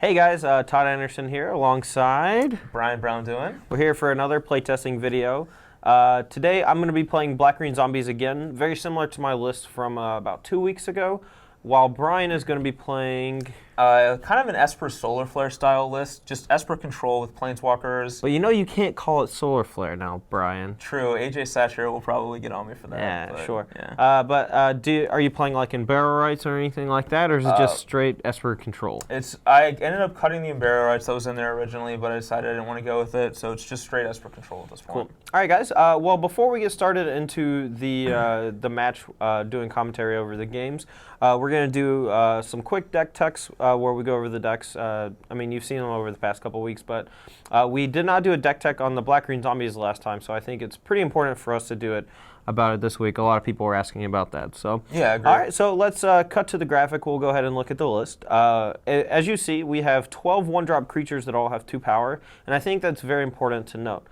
Hey guys, Todd Anderson here alongside Braun-Duin. We're here for another playtesting video. Today I'm going to be playing Black Green Zombies again, very similar to my list from about 2 weeks ago, while Brian is going to be playing... Kind of an Esper Solar Flare style list, just Esper control with Planeswalkers. But you know you can't call it Solar Flare now, Brian. True, AJ Satcher will probably get on me for that. Yeah, but, sure. Yeah. Are you playing like in barrel rights or anything like that, or is it just straight Esper control? I ended up cutting the Embarrass rights that was in there originally, but I decided I didn't want to go with it, so it's just straight Esper control at this point. Cool. All right, guys. Well, before we get started into the match, doing commentary over the games, we're going to do some quick deck techs where we go over the decks. I mean, you've seen them over the past couple weeks, but we did not do a deck tech on the Black Green Zombies last time, so I think it's pretty important for us to do it about it this week. A lot of people were asking about that. So yeah, I agree. All right, so let's cut to the graphic. We'll go ahead and look at the list. As you see, we have 12 one-drop creatures that all have 2 power, and I think that's very important to note.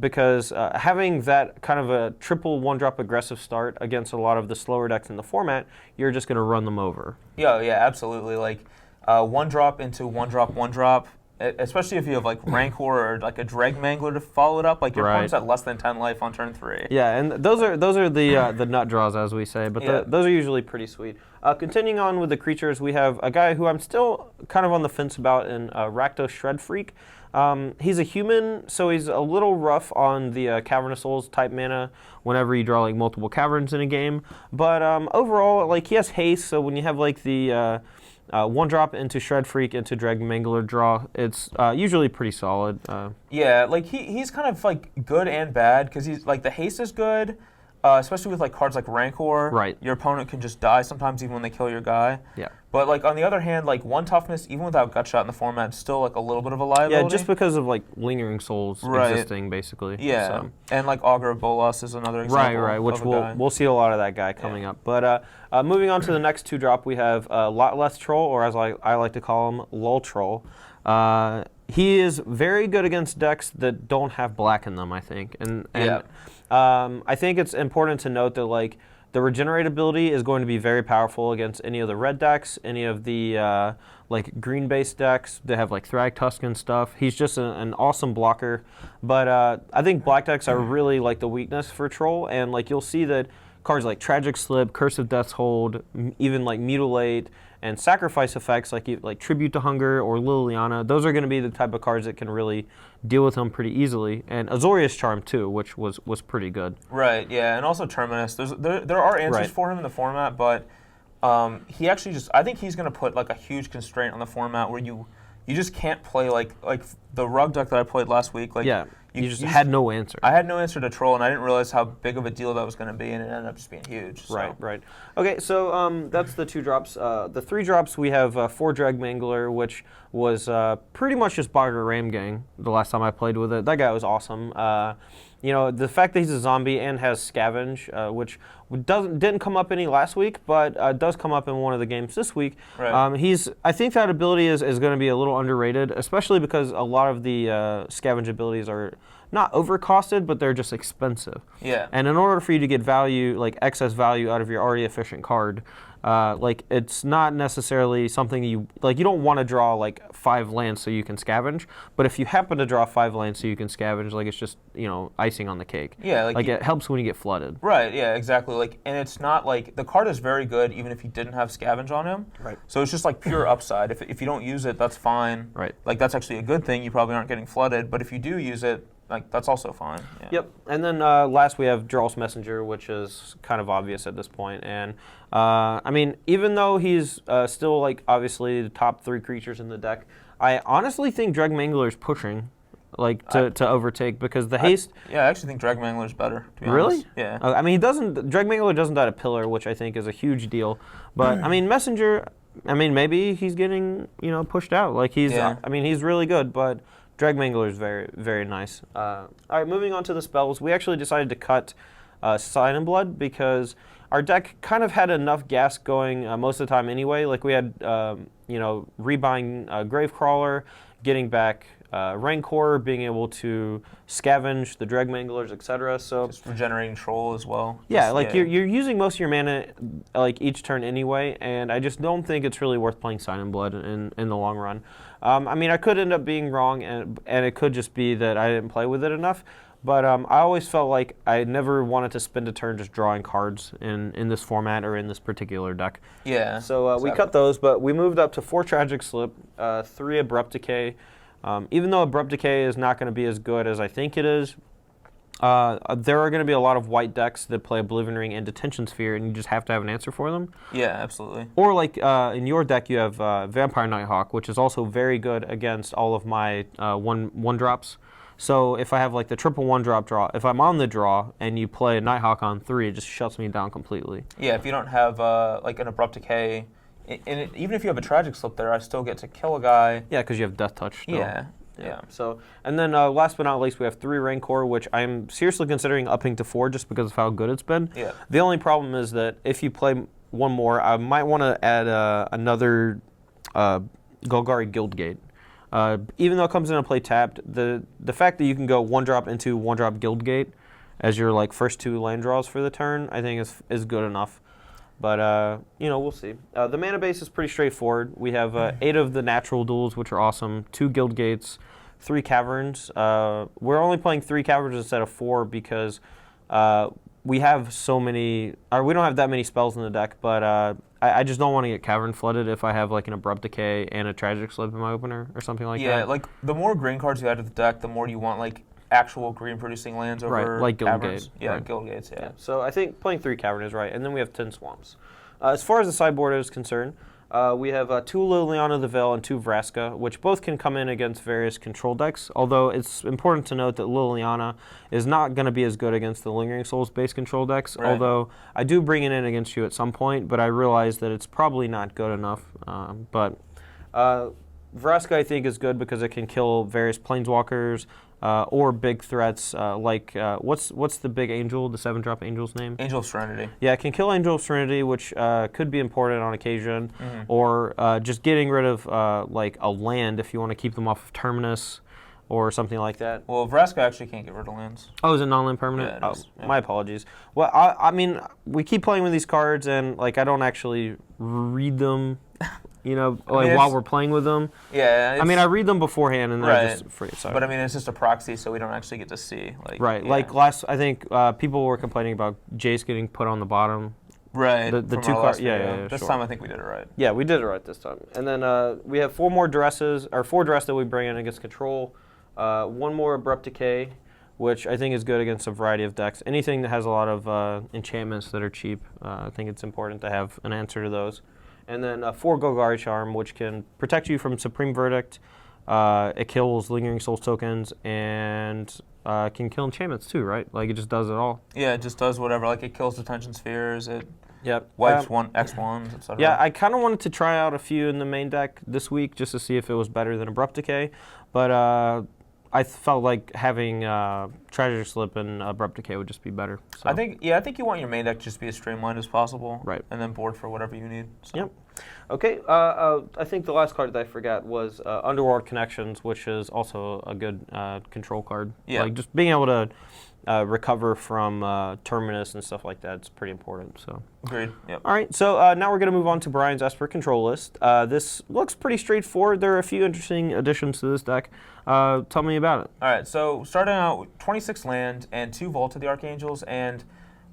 Because having that kind of a triple one-drop aggressive start against a lot of the slower decks in the format, you're just going to run them over. Yeah, absolutely. Like one drop into one drop, especially if you have like Rancor or like a Dreg Mangler to follow it up. Like your opponent's at less than 10 life on turn 3. Yeah, and those are the nut draws, as we say, but those are usually pretty sweet. Continuing on with the creatures, we have a guy who I'm still kind of on the fence about in Rakdos Shred Freak. He's a human, so he's a little rough on the Cavern of Souls type mana whenever you draw like multiple caverns in a game. But overall, like he has haste, so when you have like the one drop into Shred Freak into Dreg Mangler draw, it's usually pretty solid. Yeah, like he's kind of like good and bad because he's like the haste is good. Especially with like cards like Rancor, right? Your opponent can just die sometimes even when they kill your guy. Yeah. But like on the other hand, like 1 toughness even without Gutshot in the format is still like a little bit of a liability. Yeah, just because of like Lingering Souls existing basically. Yeah. So. And like Augur of Bolas is another example. Right. Which we'll see a lot of that guy coming up. But moving on to the next 2 drop, we have Lot Less Troll, or as I like to call him, Lol Troll. He is very good against decks that don't have black in them, I think. And I think it's important to note that like the regenerate ability is going to be very powerful against any of the red decks, any of the like green-based decks that have like Thrag Tusk and stuff. He's just an awesome blocker. But I think black decks are really like the weakness for Troll, and like you'll see that cards like Tragic Slip, Curse of Death's Hold, even like Mutilate, and sacrifice effects like Tribute to Hunger or Liliana, those are going to be the type of cards that can really deal with them pretty easily. And Azorius Charm too, which was pretty good. Right, yeah, and also Terminus. There are answers for him in the format, but he actually I think he's going to put like a huge constraint on the format where you just can't play like the Rug deck that I played last week. Like you just had no answer. I had no answer to Troll, and I didn't realize how big of a deal that was going to be, and it ended up just being huge. So. Right. Okay, so that's the 2 drops. The 3 drops, we have 4 Dreg Mangler, which was pretty much just Bogger Ram Gang the last time I played with it. That guy was awesome. You know, the fact that he's a zombie and has Scavenge, which didn't come up any last week, but does come up in one of the games this week. Right. I think that ability is going to be a little underrated, especially because a lot of the Scavenge abilities are not overcosted, but they're just expensive. Yeah. And in order for you to get value, like excess value out of your already efficient card, like it's not necessarily something you don't want to draw like 5 lands so you can scavenge, but if you happen to draw 5 lands so you can scavenge, like it's just, you know, icing on the cake. Yeah, like it helps when you get flooded. Right, yeah, exactly. Like, and it's not like the card is very good even if you didn't have scavenge on him. Right. So it's just like pure upside. If you don't use it, that's fine. Right. Like that's actually a good thing. You probably aren't getting flooded, but if you do use it, like that's also fine. Yeah. Yep. And then last we have Jarl's Messenger, which is kind of obvious at this point. And I mean, even though he's still like obviously the top 3 creatures in the deck, I honestly think Dreg Mangler is pushing like to overtake because the haste. I actually think Dreg Mangler is better. To be really? honest. Yeah. I mean, Dreg Mangler doesn't die to Pillar, which I think is a huge deal. But I mean, Messenger. I mean, maybe he's getting pushed out. Like he's. Yeah. I mean, he's really good, but Dreg Mangler is very, very nice. All right, moving on to the spells. We actually decided to cut Sign in Blood because our deck kind of had enough gas going most of the time anyway. Like we had, rebuying Gravecrawler, getting back Rancor, being able to scavenge the Dreadmanglers, etc. So just regenerating Troll as well. Yeah, you're using most of your mana like each turn anyway, and I just don't think it's really worth playing Sign in Blood in the long run. I mean, I could end up being wrong, and it could just be that I didn't play with it enough. But I always felt like I never wanted to spend a turn just drawing cards in this format or in this particular deck. Yeah. So exactly. We cut those, but we moved up to 4 Tragic Slip, 3 Abrupt Decay. Even though Abrupt Decay is not going to be as good as I think it is, there are going to be a lot of white decks that play Oblivion Ring and Detention Sphere, and you just have to have an answer for them. Yeah, absolutely. Or like in your deck, you have Vampire Nighthawk, which is also very good against all of my one drops. So if I have like the triple 1-drop draw, if I'm on the draw and you play a Nighthawk on 3, it just shuts me down completely. Yeah, if you don't have like an Abrupt Decay, even if you have a Tragic Slip there, I still get to kill a guy. Yeah, because you have Death Touch still. Yeah. So, and then last but not least, we have 3 Rancor, which I'm seriously considering upping to 4 just because of how good it's been. Yeah. The only problem is that if you play one more, I might want to add another Golgari Guildgate. Even though it comes into play tapped, the fact that you can go 1-drop into 1-drop Guildgate as your like first 2 land draws for the turn, I think is good enough. But we'll see. The mana base is pretty straightforward. We have 8 of the natural duels, which are awesome. 2 Guildgates, 3 Caverns. We're only playing 3 Caverns instead of 4 because we have so many. Or we don't have that many spells in the deck, but I just don't want to get Cavern flooded if I have like an Abrupt Decay and a Tragic Slip in my opener or something like that. Yeah, like the more green cards you add to the deck, the more you want like actual green producing lands over right, like Caverns. Guildgate. Yeah, right. Guildgates, yeah. So I think playing 3 Cavern is right, and then we have 10 Swamps. As far as the sideboard is concerned, we have 2 Liliana the Veil and 2 Vraska, which both can come in against various control decks, although it's important to note that Liliana is not going to be as good against the Lingering Souls-based control decks, right. Although I do bring it in against you at some point, but I realize that it's probably not good enough. But Vraska, I think, is good because it can kill various Planeswalkers, or big threats like what's the big angel, the 7-drop angel's name? Angel of Serenity. Yeah, it can kill Angel of Serenity, which could be important on occasion, or just getting rid of like a land if you want to keep them off of Terminus or something like that. Well, Vraska actually can't get rid of lands. Oh, is it non-land permanent? Yeah, it is. My apologies. Well, I mean, we keep playing with these cards, and like I don't actually read them. While we're playing with them. Yeah. I mean, I read them beforehand, and then I just forget. Sorry. But I mean, it's just a proxy, so we don't actually get to see. Right. Yeah. Like I think people were complaining about Jace getting put on the bottom. Right. The 2 cards. Yeah. This time I think we did it right. Yeah, we did it right this time. And then we have 4 more dresses, or 4 dress that we bring in against control. 1 more Abrupt Decay, which I think is good against a variety of decks. Anything that has a lot of enchantments that are cheap, I think it's important to have an answer to those. And then 4 Golgari Charm, which can protect you from Supreme Verdict. It kills Lingering Souls tokens and can kill enchantments too, right? Like it just does it all. Yeah, it just does whatever. Like it kills Detention Spheres. It Yep. wipes X1s, etc. Yeah, I kind of wanted to try out a few in the main deck this week just to see if it was better than Abrupt Decay, but I felt like having Tragic Slip and Abrupt Decay would just be better. So. I think you want your main deck to just be as streamlined as possible. Right. And then board for whatever you need. So. Yep. Okay. I think the last card that I forgot was Underworld Connections, which is also a good control card. Yeah. Like just being able to recover from Terminus and stuff like that is pretty important. So. Agreed. Yep. All right. So now we're going to move on to Brian's Esper control list. This looks pretty straightforward. There are a few interesting additions to this deck. Tell me about it. All right. So starting out with 26 land and 2 Vault of the Archangels, and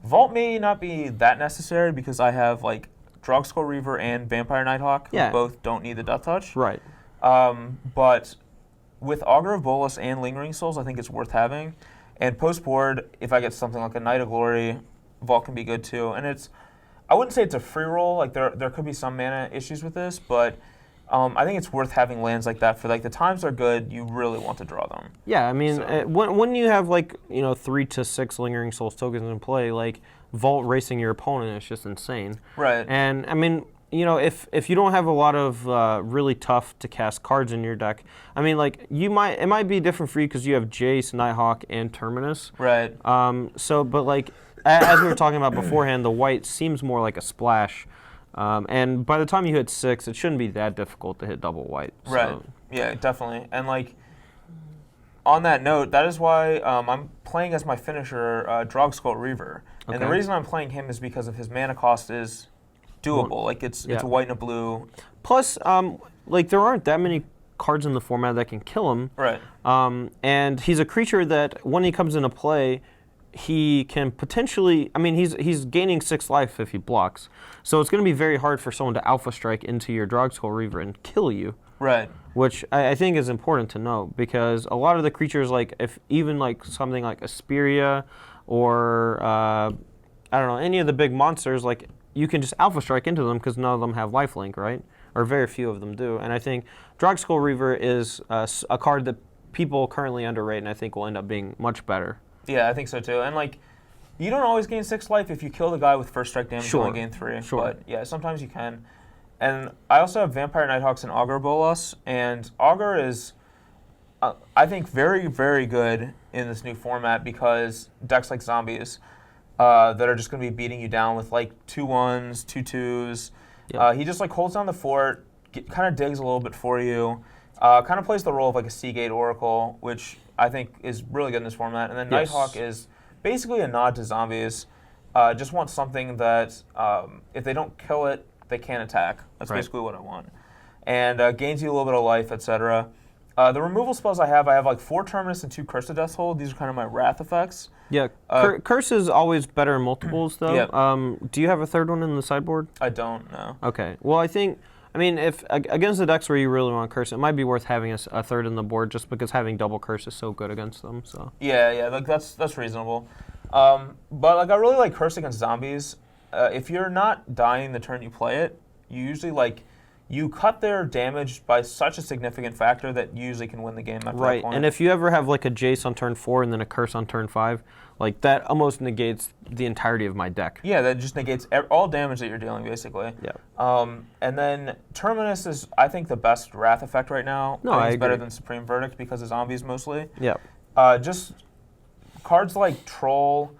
Vault may not be that necessary because I have like Drogskull Reaver and Vampire Nighthawk, who both don't need the Death Touch. Right. But with Augur of Bolas and Lingering Souls, I think it's worth having. And post-board, if I get something like a Knight of Glory, Vault can be good too. And I wouldn't say it's a free roll. Like there could be some mana issues with this, but I think it's worth having lands like that for like the times are good. You really want to draw them. Yeah, I mean, when you have like 3 to 6 Lingering Souls tokens in play, like Vault racing your opponent is just insane. Right. And I mean, if you don't have a lot of really tough to cast cards in your deck, I mean, like it might be different for you because you have Jace, Nighthawk, and Terminus. Right. But like as we were talking about beforehand, the white seems more like a splash, and by the time you hit 6, it shouldn't be that difficult to hit double white. So. Right. Yeah, definitely. And like on that note, that is why I'm playing as my finisher Drogskol Reaver, and the reason I'm playing him is because of his mana cost is doable. Like it's a white and a blue. Plus, like there aren't that many cards in the format that can kill him. Right. And he's a creature that when he comes into play, he can potentially. I mean, he's gaining 6 life if he blocks. So it's going to be very hard for someone to Alpha Strike into your Drogskol Reaver and kill you. Right. Which I think is important to know because a lot of the creatures, like if even like something like Asperia or I don't know, any of the big monsters, like you can just Alpha Strike into them because none of them have lifelink, right? Or very few of them do. And I think Drogskol Reaver is a card that people currently underrate, and I think will end up being much better. Yeah, I think so too. And like, you don't always gain 6 life if you kill the guy with first strike damage. You only gain 3. Sure. But yeah, sometimes you can. And I also have Vampire Nighthawks and Augur Bolas, and Augur is, I think, very, very good in this new format because decks like zombies that are just going to be beating you down with like 2/1s, 2/2s. Yep. He just like holds down the fort, kind of digs a little bit for you, kind of plays the role of like a Seagate Oracle, which I think is really good in this format. And then Nighthawk is basically a nod to zombies. Just want something that if they don't kill it, they can't attack. That's basically what I want. And gains you a little bit of life, etc. The removal spells I have like 4 Terminus and 2 Curse of Death's Hold. These are kind of my Wrath effects. Yeah, Curse is always better in multiples, though. Yeah. Do you have a third one in the sideboard? I don't, no. Okay. Well, I mean, if against the decks where you really want Curse, it might be worth having a third in the board just because having double Curse is so good against them. So. Yeah, like that's reasonable. But like I really like Curse against zombies. If you're not dying the turn you play it, you usually you cut their damage by such a significant factor that you usually can win the game after that point. And if you ever have like a Jace on turn 4 and then a Curse on turn 5, like that almost negates the entirety of my deck. Yeah, that just negates all damage that you're dealing, basically. Yeah. And then Terminus is, I think, the best Wrath effect right now. No, I think it's better than Supreme Verdict because of zombies mostly. Yeah. Just cards like Troll,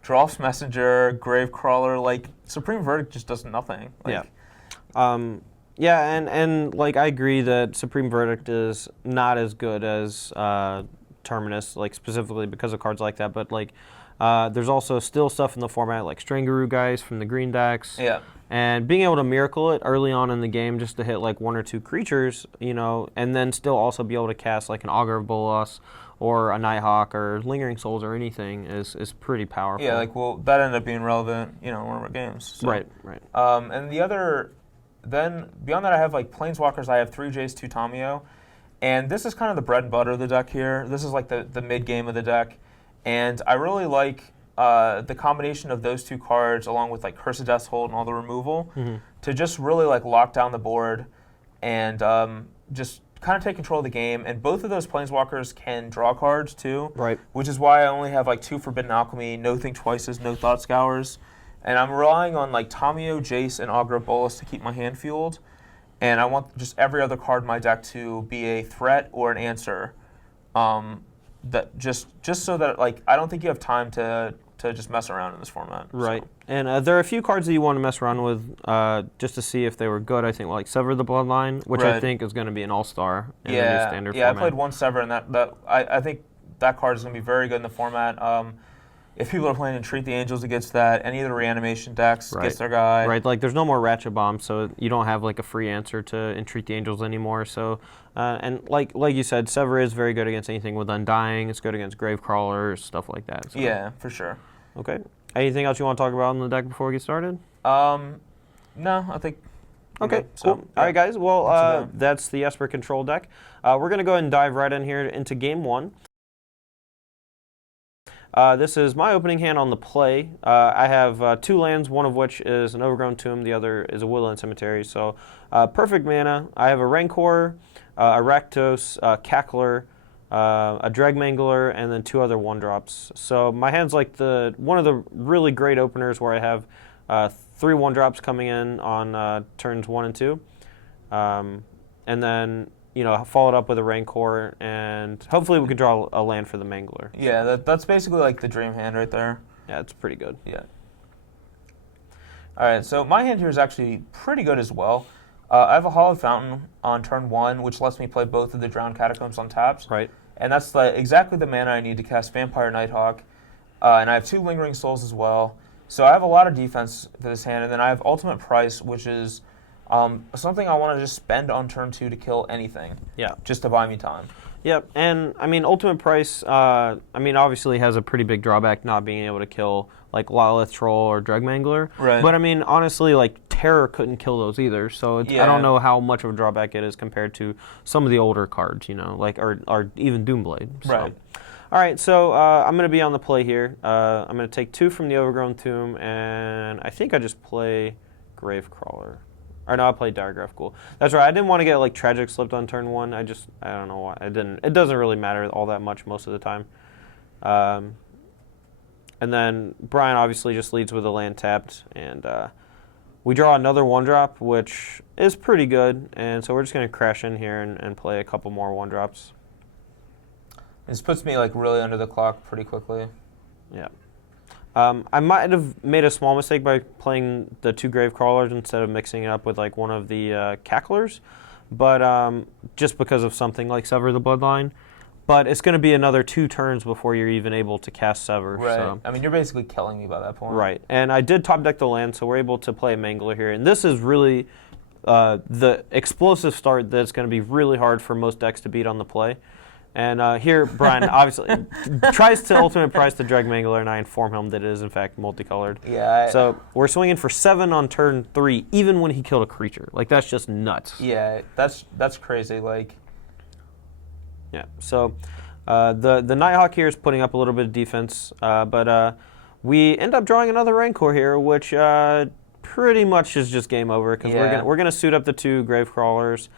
Drolf's Messenger, Gravecrawler, like Supreme Verdict just does nothing. Yeah, and like I agree that Supreme Verdict is not as good as Terminus, like specifically because of cards like that. But like, there's also still stuff in the format like Strangaroo guys from the green decks. Yeah. And being able to miracle it early on in the game just to hit like 1 or 2 creatures, and then still also be able to cast like an Augur of Bolas or a Nighthawk or Lingering Souls or anything is pretty powerful. Yeah, that ended up being relevant, in one of our games. So. Right. And the other. Then, beyond that, I have, Planeswalkers. I have 3 Jace, 2 Tamio. And this is kind of the bread and butter of the deck here. This is, the mid-game of the deck. And I really like the combination of those 2 cards, along with, Curse of Death's Hold and all the removal, to just really, lock down the board and just kind of take control of the game. And both of those Planeswalkers can draw cards, too. Right. Which is why I only have, 2 Forbidden Alchemy, no Think Twices, no Thought Scours. And I'm relying on Tamio, Jace, and Augur Bolas to keep my hand fueled. And I want just every other card in my deck to be a threat or an answer. That just so that I don't think you have time to just mess around in this format. Right. So. And there are a few cards that you want to mess around with just to see if they were good. I think Sever the Bloodline, which I think is going to be an all-star in the new standard format. I played 1 Sever, and I think that card is going to be very good in the format. If people are playing Entreat the Angels against that, any of the reanimation decks gets their guy. Right, there's no more Ratchet Bomb, so you don't have a free answer to Entreat the Angels anymore. So, and like you said, Sever is very good against anything with Undying. It's good against Gravecrawlers, stuff like that. So. Yeah, for sure. Okay. Anything else you want to talk about on the deck before we get started? No, I think. Okay, cool. All right, guys. Well, that's the Esper Control deck. We're going to go ahead and dive right in here into Game 1. This is my opening hand on the play. I have 2 lands, one of which is an Overgrown Tomb, the other is a Woodland Cemetery. So perfect mana. I have a Rancor, a Rakdos, a Cackler, a Dragmangler, and then 2 other 1-drops. So my hand's one of the really great openers where I have 3 1-drops coming in on turns 1 and 2. And then, follow it up with a Rancor, and hopefully we can draw a land for the Mangler. Yeah, that's basically like the dream hand right there. Yeah, it's pretty good. Yeah. All right, so my hand here is actually pretty good as well. I have a Hallowed Fountain on turn 1, which lets me play both of the Drowned Catacombs on taps. Right. And that's exactly the mana I need to cast Vampire Nighthawk. And I have 2 Lingering Souls as well. So I have a lot of defense for this hand. And then I have Ultimate Price, which is something I want to just spend on turn 2 to kill anything. Yeah. Just to buy me time. Yep, and Ultimate Price, obviously has a pretty big drawback not being able to kill like Lilith Troll or Drugmangler. Right. But honestly, like Terror couldn't kill those either, so I don't know how much of a drawback it is compared to some of the older cards, or even Doomblade. So. Right. All right, so I'm going to be on the play here. I'm going to take 2 from the Overgrown Tomb, and I think I just play Gravecrawler. Or no, I played Diregraph Ghoul. That's right. I didn't want to get like Tragic slipped on turn 1. I don't know why. I didn't. It doesn't really matter all that much most of the time. And then Brian obviously just leads with a land tapped, and we draw another 1-drop, which is pretty good. And so we're just going to crash in here and play a couple more 1-drops. This puts me like really under the clock pretty quickly. Yeah. I might have made a small mistake by playing the 2 Gravecrawlers instead of mixing it up with like one of the Cacklers, but just because of something like Sever the Bloodline. But it's going to be another 2 turns before you're even able to cast Sever. Right. So. You're basically killing me by that point. Right. And I did top deck the land, so we're able to play a Mangler here. And this is really the explosive start that's going to be really hard for most decks to beat on the play. And here, Brian obviously tries to Ultimate Price the Drugmangler, and I inform him that it is, in fact, multicolored. Yeah. So we're swinging for 7 on turn 3, even when he killed a creature. Like, that's just nuts. Yeah, that's crazy. Like. Yeah. So the Nighthawk here is putting up a little bit of defense, but we end up drawing another Rancor here, which pretty much is just game over, because we're gonna suit up the 2 Gravecrawlers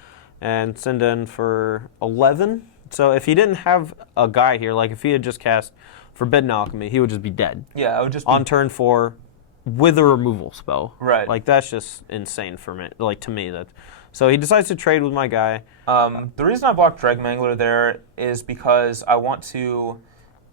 and send in for 11. So if he didn't have a guy here, like if he had just cast Forbidden Alchemy, he would just be dead. Yeah, I would just on turn 4 with a removal spell. Right. Like that's just insane for me. Like to me, that. So he decides to trade with my guy. The reason I blocked Drugmangler there is because I want to,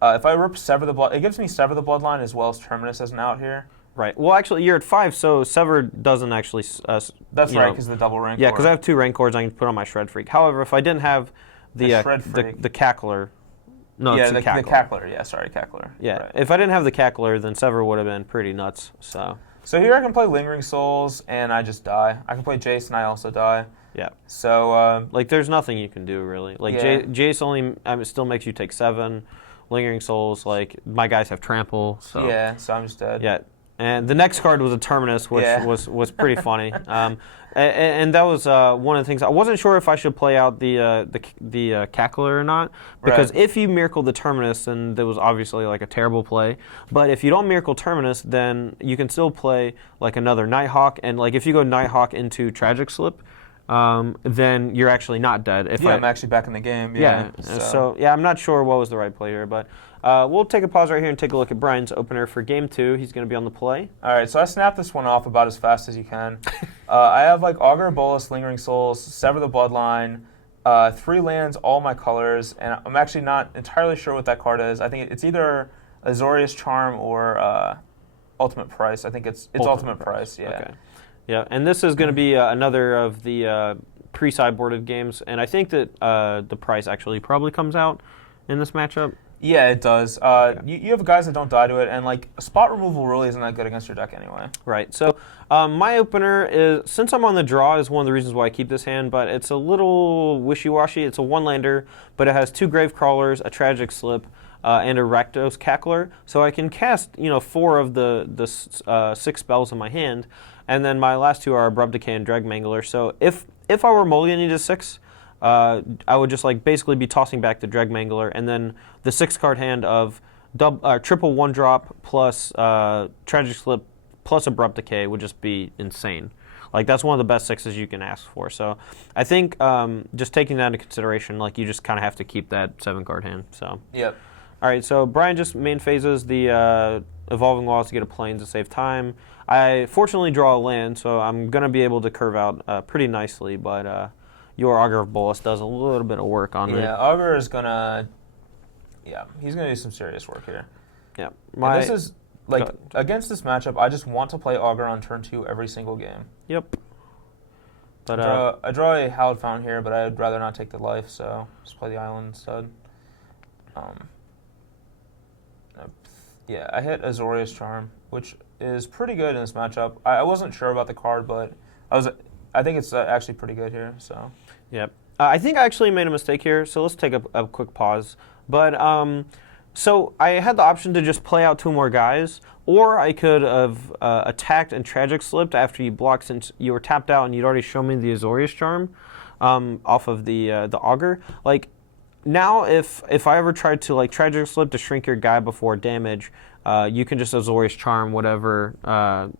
if I rip Sever the Blood, it gives me Sever the Bloodline as well as Terminus as an out here. Right. Well, actually, you're at 5, so Sever doesn't actually. That's right, because the double Rancor. Yeah, because I have 2 Rancors I can put on my Shred Freak. However, if I didn't have the Cackler. No, yeah, it's the Cackler. Yeah, sorry, Cackler. Yeah, right. If I didn't have the Cackler, then Sever would have been pretty nuts. So here I can play Lingering Souls, and I just die. I can play Jace, and I also die. Yeah. So like, there's nothing you can do really. Like Jace only still makes you take 7. Lingering Souls, like my guys have Trample. So yeah, so I'm just dead. Yeah. And the next card was a Terminus, which was pretty funny. And that was one of the things. I wasn't sure if I should play out the Cackler or not, because if you Miracle the Terminus, then there was obviously like a terrible play. But if you don't Miracle Terminus, then you can still play like another Nighthawk, and like if you go Nighthawk into Tragic Slip, then you're actually not dead. I'm actually back in the game. Yeah. So I'm not sure what was the right play here, but we'll take a pause right here and take a look at Brian's opener for Game 2. He's going to be on the play. All right, so I snapped this one off about as fast as you can. I have like Augur, Bolus, Lingering Souls, Sever the Bloodline, 3 lands, all my colors, and I'm actually not entirely sure what that card is. I think it's either Azorius Charm or Ultimate Price. I think it's Ultimate Price. Yeah. Okay. Yeah, and this is going to be another of the pre-sideboarded games, and I think that the price actually probably comes out in this matchup. Yeah, it does. You have guys that don't die to it, and like spot removal really isn't that good against your deck anyway. Right. So my opener is, since I'm on the draw, is one of the reasons why I keep this hand, but it's a little wishy-washy. It's a 1-lander, but it has 2 Gravecrawlers, a Tragic Slip, and a Rakdos Cackler, so I can cast 4 of the 6 spells in my hand, and then my last 2 are Abrupt Decay and Drugmangler. So if I were mulliganing to 6, I would just like basically be tossing back the Drugmangler, and then the 6-card hand of triple 1-drop plus Tragic Slip plus Abrupt Decay would just be insane. Like that's one of the best 6s you can ask for. So I think just taking that into consideration, like you just kind of have to keep that 7-card hand. So yep. All right, so Brian just main phases the Evolving Laws to get a plane to save time. I fortunately draw a land, so I'm going to be able to curve out pretty nicely, but your Augur of Bolus does a little bit of work on me. Yeah, Augur is going to... Yeah, he's going to do some serious work here. Yeah. And this is, like, against this matchup, I just want to play Augur on turn 2 every single game. Yep. But I draw a Hallowed Fountain here, but I'd rather not take the life, so just play the island instead. Yeah, I hit Azorius Charm, which is pretty good in this matchup. I wasn't sure about the card, but I think it's actually pretty good here. So. Yep. I think I actually made a mistake here, so let's take a quick pause. But so I had the option to just play out 2 more guys, or I could have attacked and Tragic Slipped after you blocked, since you were tapped out and you'd already shown me the Azorius Charm off of the Augur. Like, now, if I ever tried to like Tragic Slip to shrink your guy before damage, you can just Azorius Charm whatever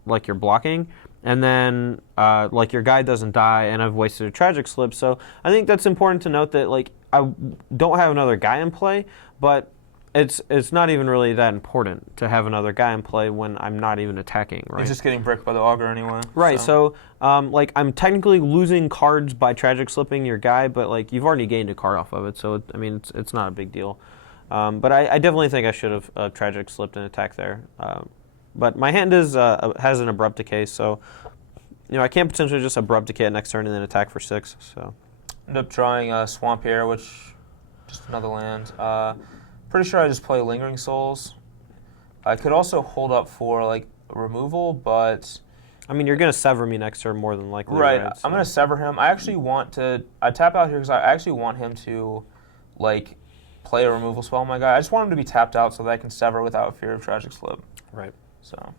like you're blocking, and then like your guy doesn't die, and I've wasted a Tragic Slip. So I think that's important to note that like I don't have another guy in play, but it's not even really that important to have another guy in play when I'm not even attacking, right? You're just getting bricked by the Augur anyway. Right, so like I'm technically losing cards by Tragic Slipping your guy, but like you've already gained a card off of it, so I mean it's not a big deal. But I definitely think I should have Tragic Slipped an attack there. But my hand has an Abrupt Decay, so I can't potentially just Abrupt Decay at next turn and then attack for 6. So end up drawing Swamp here, which just another land. Pretty sure I just play Lingering Souls. I could also hold up for like removal, but I mean you're gonna sever me next turn more than likely. Right, so. I'm gonna sever him. I actually want to. I tap out here because I actually want him to, like, play a removal spell on my guy. I just want him to be tapped out so that I can sever without fear of Tragic Slip. Right. So.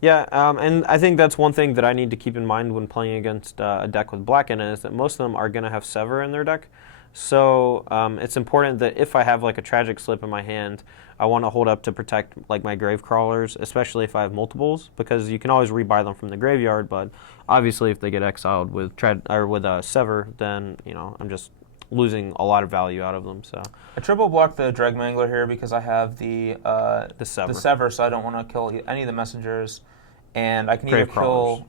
Yeah, and I think that's one thing that I need to keep in mind when playing against a deck with black in it, is that most of them are gonna have Sever in their deck. So it's important that if I have like a Tragic Slip in my hand, I want to hold up to protect like my grave crawlers, especially if I have multiples, because you can always rebuy them from the graveyard. But obviously, if they get exiled with Sever, then I'm just losing a lot of value out of them. So I triple block the Dreg Mangler here because I have the Sever, so I don't want to kill any of the messengers, and I can either kill.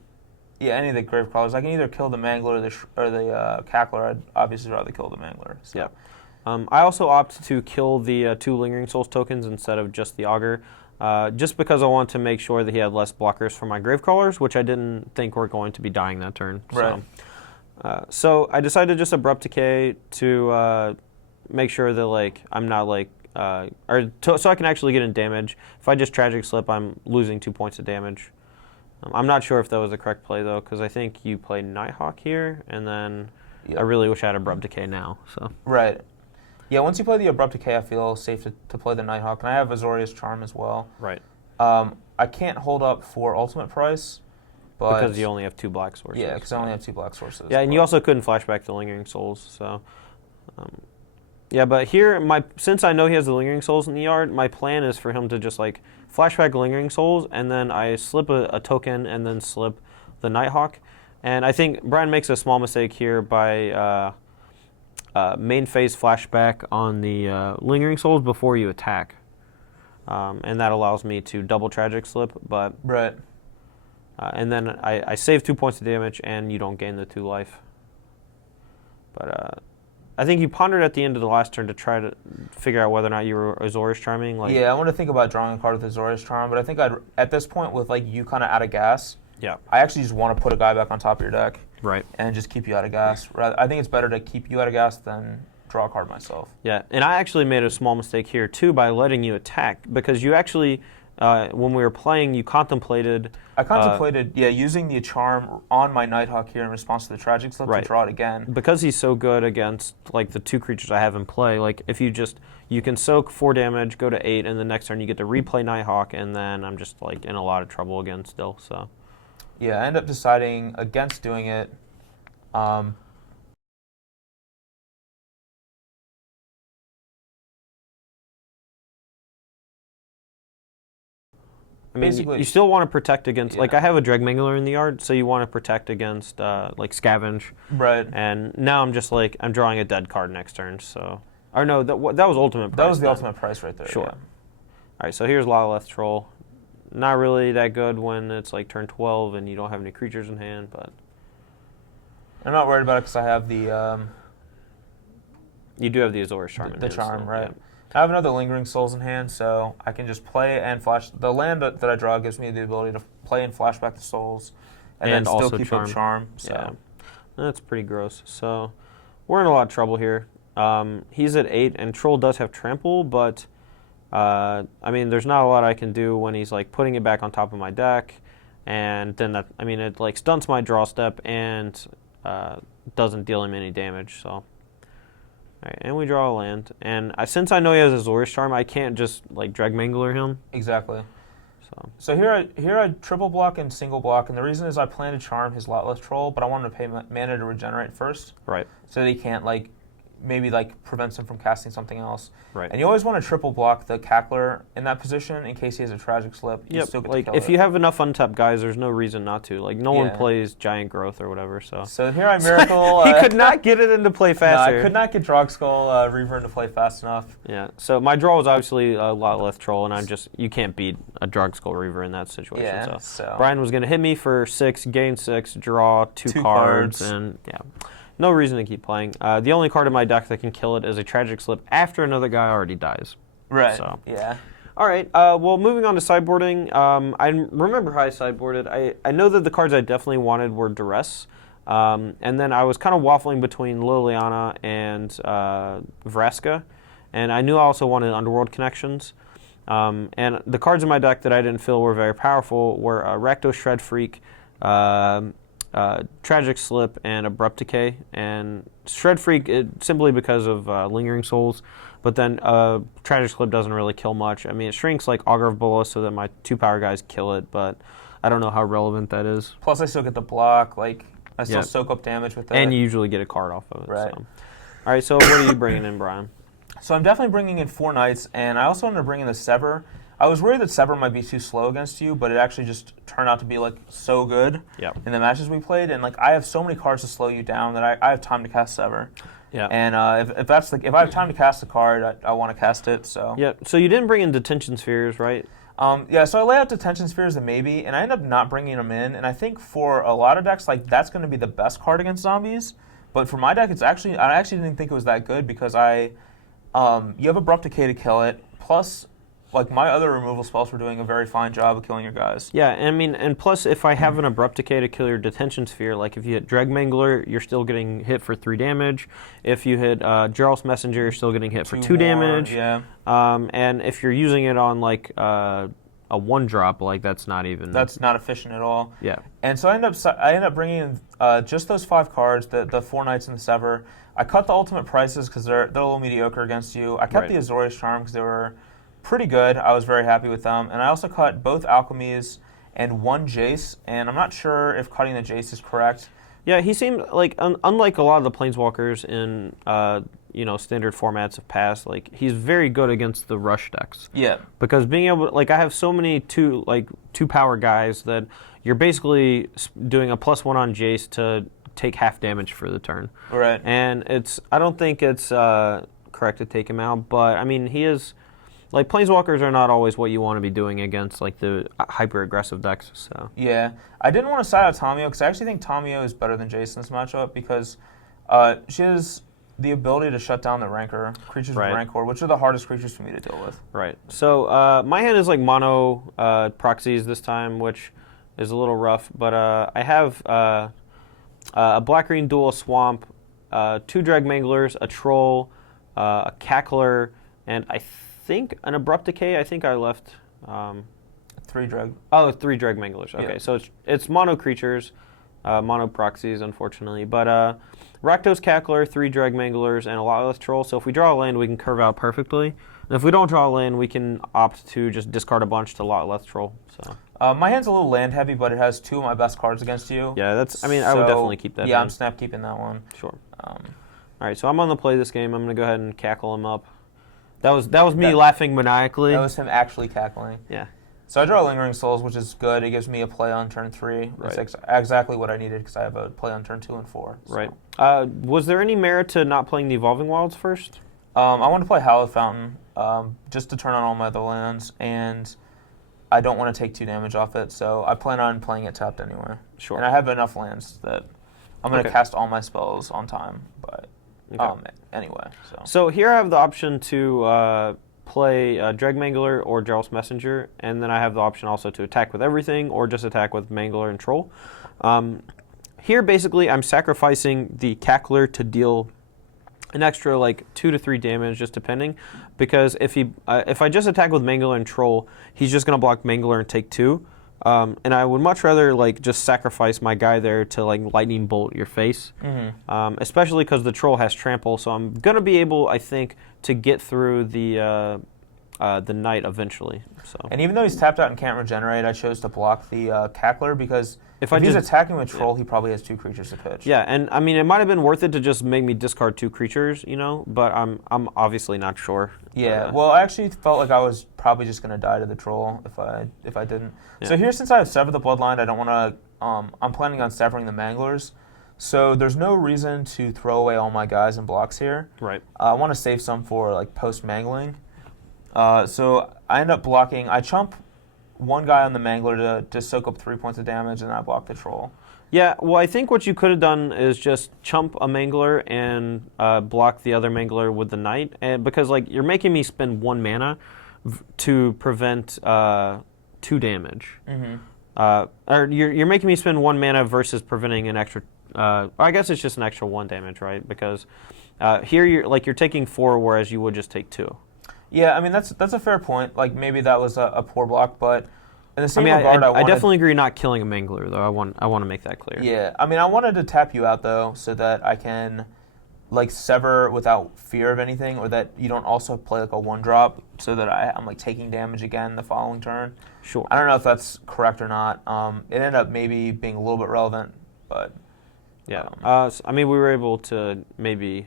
Yeah, any of the grave crawlers. I can either kill the Mangler or the Cackler. I'd obviously rather kill the Mangler. So. Yeah. I also opt to kill the 2 Lingering Souls tokens instead of just the Augur, just because I want to make sure that he had less blockers for my grave crawlers, which I didn't think were going to be dying that turn. Right. So I decided to just Abrupt Decay to make sure that like I'm not like so I can actually get in damage. If I just Tragic Slip, I'm losing 2 points of damage. I'm not sure if that was the correct play, though, because I think you play Nighthawk here, and then I really wish I had Abrupt Decay now. So Right. Yeah, once you play the Abrupt Decay, I feel safe to play the Nighthawk, and I have Azorius Charm as well. Right. I can't hold up for Ultimate Price, but because you only have 2 black sources. Yeah, because I only have 2 black sources. Yeah, and you also couldn't flashback the Lingering Souls, so... yeah, but here, since I know he has the Lingering Souls in the yard, my plan is for him to just like flashback Lingering Souls, and then I slip a token, and then slip the Nighthawk. And I think Brian makes a small mistake here by main phase flashback on the Lingering Souls before you attack, and that allows me to double Tragic Slip. But right, and then I save 2 points of damage, and you don't gain the 2 life. But I think you pondered at the end of the last turn to try to figure out whether or not you were Azorius Charming. Like, yeah, I want to think about drawing a card with Azorius Charm, but I think at this point with like you kind of out of gas. Yeah. I actually just want to put a guy back on top of your deck. Right. And just keep you out of gas. I think it's better to keep you out of gas than draw a card myself. Yeah, and I actually made a small mistake here too by letting you attack, because you actually, when we were playing, you contemplated. I contemplated, using the charm on my Nighthawk here in response to the Tragic Slip to draw it again. Because he's so good against like the 2 creatures I have in play. Like if you can soak 4 damage, go to 8, and the next turn you get to replay Nighthawk, and then I'm just like in a lot of trouble again still. So. Yeah, I end up deciding against doing it. I mean, you still want to protect against, like I have a Dregmangler in the yard, so you want to protect against like Scavenge. Right. And now I'm just like, I'm drawing a dead card next turn, so Or no, that was ultimate price. That was the then. ultimate price right there. Sure. Yeah. All right, so here's Lothleth Troll. Not really that good when it's like turn 12 and you don't have any creatures in hand, but I'm not worried about it because I have the you do have the Azorius Charm in the hand, charm, so, right? yeah. I have another Lingering Souls in hand, so I can just play and flash. The land that I draw gives me the ability to play and flash back the souls, and then also still keep up charm. So. Yeah, that's pretty gross. So we're in a lot of trouble here. He's at 8, and Troll does have trample, but I mean, there's not a lot I can do when he's like putting it back on top of my deck, and then it like stunts my draw step and doesn't deal him any damage. So, all right, and we draw a land, and since I know he has Azorius Charm, I can't just like Dreg Mangler him. Exactly. So here I triple block and single block, and the reason is I plan to charm his Lotless Troll, but I want him to pay mana to regenerate first, right? So that he can't like maybe like prevents him from casting something else. Right. And you always want to triple block the Cackler in that position in case he has a tragic slip. You still get like to kill if it. you have enough untapped guys, there's no reason not to. Like no one plays Giant Growth or whatever. So here I miracle. He could not get it into play faster. No, I could not get Drogskull Reaver into play fast enough. Yeah. So my draw was obviously a Lotleth Troll, and you can't beat a Drogskull Reaver in that situation. Yeah. So Brian was going to hit me for 6, gain 6, draw two cards, and yeah. No reason to keep playing. The only card in my deck that can kill it is a Tragic Slip after another guy already dies. Right. So. Yeah. All right. Well, moving on to sideboarding. I remember how I sideboarded. I know that the cards I definitely wanted were Duress. And then I was kind of waffling between Liliana and Vraska. And I knew I also wanted Underworld Connections. And the cards in my deck that I didn't feel were very powerful were Rakdos Shred Freak, Tragic Slip, and Abrupt Decay. And Shred Freak, simply because of Lingering Souls, but then Tragic Slip doesn't really kill much. I mean, it shrinks like Augur of Bola so that my 2-power guys kill it, but I don't know how relevant that is. Plus, I still get the block. Like, I still soak up damage with that. And you usually get a card off of it. Right. So. All right, so what are you bringing in, Brian? So I'm definitely bringing in 4 Knights, and I also wanted to bring in the Sever. I was worried that Sever might be too slow against you, but it actually just turned out to be like so good in the matches we played. And like I have so many cards to slow you down that I have time to cast Sever. Yeah. And if I have time to cast a card, I want to cast it. So yeah. So you didn't bring in Detention Spheres, right? So I lay out Detention Spheres and maybe, and I ended up not bringing them in. And I think for a lot of decks, like that's going to be the best card against zombies. But for my deck, I actually didn't think it was that good because you have Abrupt Decay to kill it, plus. Like, my other removal spells were doing a very fine job of killing your guys. Yeah, I mean, and plus, if I have an Abrupt Decay to kill your Detention Sphere, like if you hit Dreg Mangler, you're still getting hit for 3 damage. If you hit Geralt's Messenger, you're still getting hit for 2 damage. Yeah. And if you're using it on, like, a 1-drop, like, that's not even... That's not efficient at all. Yeah. And so I end up bringing in just those 5 cards, the 4 Knights and the Sever. I cut the ultimate prices because they're a little mediocre against you. I kept the Azorius Charm because they were... pretty good. I was very happy with them. And I also cut both Alchemies and 1 Jace, and I'm not sure if cutting the Jace is correct. Yeah, he seemed like, unlike a lot of the Planeswalkers in, standard formats of past, like, he's very good against the rush decks. Yeah. Because being able to, like, I have so many 2-power guys that you're basically doing a +1 on Jace to take half damage for the turn. Right. And I don't think it's correct to take him out, but, I mean, he is... Like, Planeswalkers are not always what you want to be doing against, like, the hyper-aggressive decks, so... Yeah. I didn't want to side out Tamio, because I actually think Tamio is better than Jace in this matchup, because she has the ability to shut down the Rancor, creatures with Rancor, which are the hardest creatures for me to deal with. Right. So, my hand is, like, mono proxies this time, which is a little rough, but I have a black-green dual Swamp, 2 Dreg Manglers, a Troll, a Cackler, and I think an Abrupt Decay. I think I left 3 Dreg. Oh, 3 Dreg Manglers. Okay, yeah. So it's mono creatures, mono proxies, unfortunately. But Rakdos Cackler, 3 Dreg Manglers, and a Lotleth Troll. So if we draw a land, we can curve out perfectly. And if we don't draw a land, we can opt to just discard a bunch to Lotleth Troll. So my hand's a little land heavy, but it has 2 of my best cards against you. Yeah, that's. I mean, I would definitely keep that. Yeah, I'm snap keeping that one. Sure. All right, so I'm on the play this game. I'm going to go ahead and cackle him up. That was me laughing maniacally. That was him actually cackling. Yeah. So I draw Lingering Souls, which is good. It gives me a play on turn 3. Right. It's exactly what I needed because I have a play on turn 2 and 4. So. Right. Was there any merit to not playing the Evolving Wilds first? I want to play Hallowed Fountain just to turn on all my other lands, and I don't want to take 2 damage off it, so I plan on playing it tapped anyway. Sure. And I have enough lands that I'm going to cast all my spells on time, but anyway. So here I have the option to play Dreg Mangler or Jarl's Messenger, and then I have the option also to attack with everything or just attack with Mangler and Troll. Here, basically, I'm sacrificing the Cackler to deal an extra 2 to 3 damage, just depending, because if I just attack with Mangler and Troll, he's just gonna block Mangler and take 2, and I would much rather just sacrifice my guy there to lightning bolt your face, especially because the Troll has trample, so I'm gonna be able, I think, to get through the Knight eventually. So. And even though he's tapped out and can't regenerate, I chose to block the Cackler because if he's attacking with Troll, he probably has 2 creatures to pitch. Yeah, and I mean, it might have been worth it to just make me discard 2 creatures, but I'm obviously not sure. Yeah, well, I actually felt like I was probably just going to die to the Troll if I didn't. Yeah. So here, since I have Sever the Bloodline, I don't want to. I'm planning on severing the Manglers. So there's no reason to throw away all my guys and blocks here. Right. I want to save some for post-mangling. So I end up blocking. I chump one guy on the Mangler to soak up 3 points of damage, and I block the Troll. Yeah, well, I think what you could have done is just chump a Mangler and block the other Mangler with the Knight, and because you're making me spend 1 mana to prevent 2 damage. Or you're making me spend 1 mana versus preventing an extra. I guess it's just an extra 1 damage, right? Because here you're taking 4, whereas you would just take 2. Yeah, I mean that's a fair point. Maybe that was a poor block, but in the same regard, I definitely agree not killing a Mangler though. I want to make that clear. Yeah, I mean I wanted to tap you out though, so that I can sever without fear of anything, or that you don't also play a 1-drop, so that I'm taking damage again the following turn. Sure. I don't know if that's correct or not. It ended up maybe being a little bit relevant, but yeah. I mean we were able to maybe.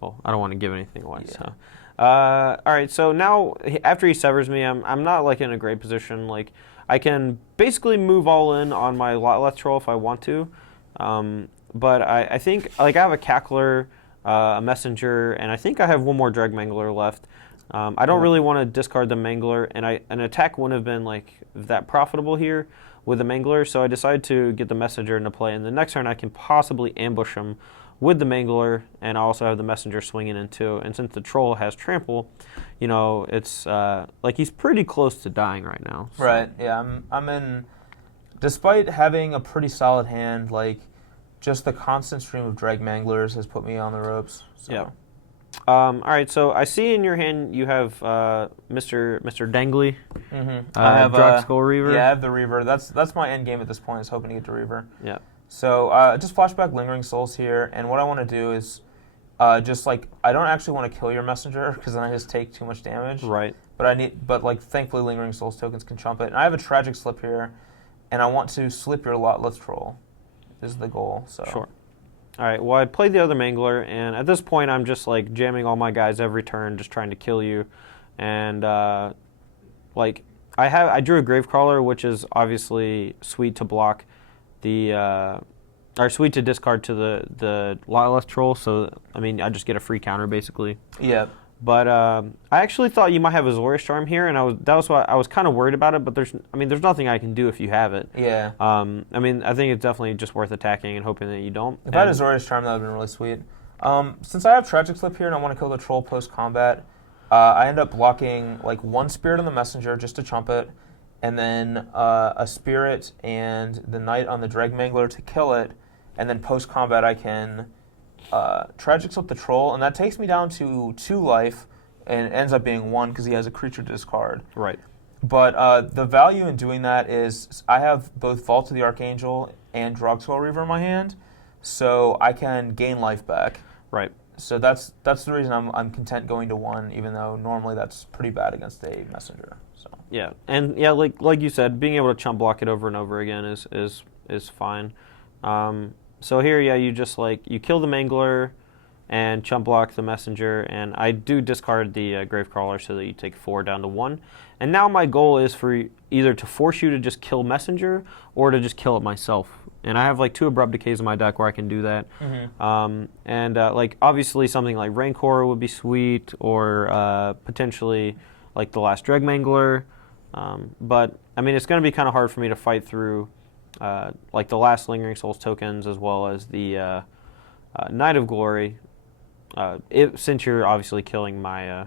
Well, I don't want to give anything away. Yeah. So. All right, so now after he severs me, I'm not in a great position. I can basically move all in on my lot less Troll if I want to, but I think I have a Cackler, a Messenger, and I think I have 1 more Dreg Mangler left. I don't really want to discard the Mangler, and an attack wouldn't have been that profitable here with the Mangler, so I decided to get the Messenger into play, and the next turn I can possibly ambush him with the Mangler, and I also have the Messenger swinging in too. And since the Troll has trample, it's he's pretty close to dying right now. So. Right. Yeah. I'm in. Despite having a pretty solid hand, just the constant stream of Dreg Manglers has put me on the ropes. So. Yeah. All right. So I see in your hand you have Mr. Dangly. I have Drogskol Reaver. Yeah, I have the Reaver. That's my end game at this point. Is hoping to get to Reaver. Yeah. So just flashback Lingering Souls here, and what I want to do is I don't actually want to kill your Messenger because then I just take too much damage. Right. But thankfully Lingering Souls tokens can chump it, and I have a Tragic Slip here, and I want to slip your Lotless Troll. Is the goal. So. Sure. All right. Well, I played the other Mangler, and at this point I'm just jamming all my guys every turn, just trying to kill you, and I drew a Gravecrawler, which is obviously sweet to block. Are sweet to discard to the Lotless Troll, so I mean I just get a free counter basically. Yeah. But I actually thought you might have Azorius Charm here, and that was why I was kind of worried about it. But there's nothing I can do if you have it. Yeah. I mean I think it's definitely just worth attacking and hoping that you don't. If I had Azorius Charm, that would have been really sweet. Since I have Tragic Slip here and I want to kill the Troll post combat, I end up blocking 1 Spirit on the Messenger just to chump it, and then a Spirit and the Knight on the Dreg Mangler to kill it, and then post-combat I can Tragic Slip the Troll, and that takes me down to 2 life, and it ends up being 1 because he has a creature to discard. Right. But the value in doing that is I have both Vault to the Archangel and Drogskol Reaver in my hand, so I can gain life back. Right. So that's the reason I'm content going to 1, even though normally that's pretty bad against a Messenger. So. Yeah, and yeah, like you said, being able to chump block it over and over again is fine. So here, yeah, you just you kill the Mangler and chump block the Messenger, and I do discard the Gravecrawler so that you take 4 down to 1. And now my goal is for either to force you to just kill Messenger or to just kill it myself And I have like 2 Abrupt Decays in my deck where I can do that. And like obviously something like Rancor would be sweet, or potentially like the last Dregmangler. But I mean, it's going to be kind of hard for me to fight through like the last Lingering Souls tokens as well as the Knight of Glory, since you're obviously killing my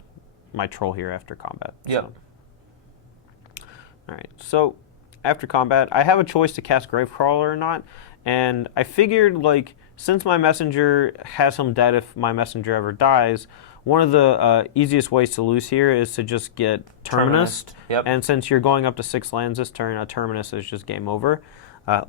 my troll here after combat. Yep. So. All right. So after combat, I have a choice to cast Gravecrawler or not, and I figured like since my messenger has him dead if my messenger ever dies, one of the easiest ways to lose here is to just get Terminus. Yep. And since you're going up to 6 lands this turn, a Terminus is just game over,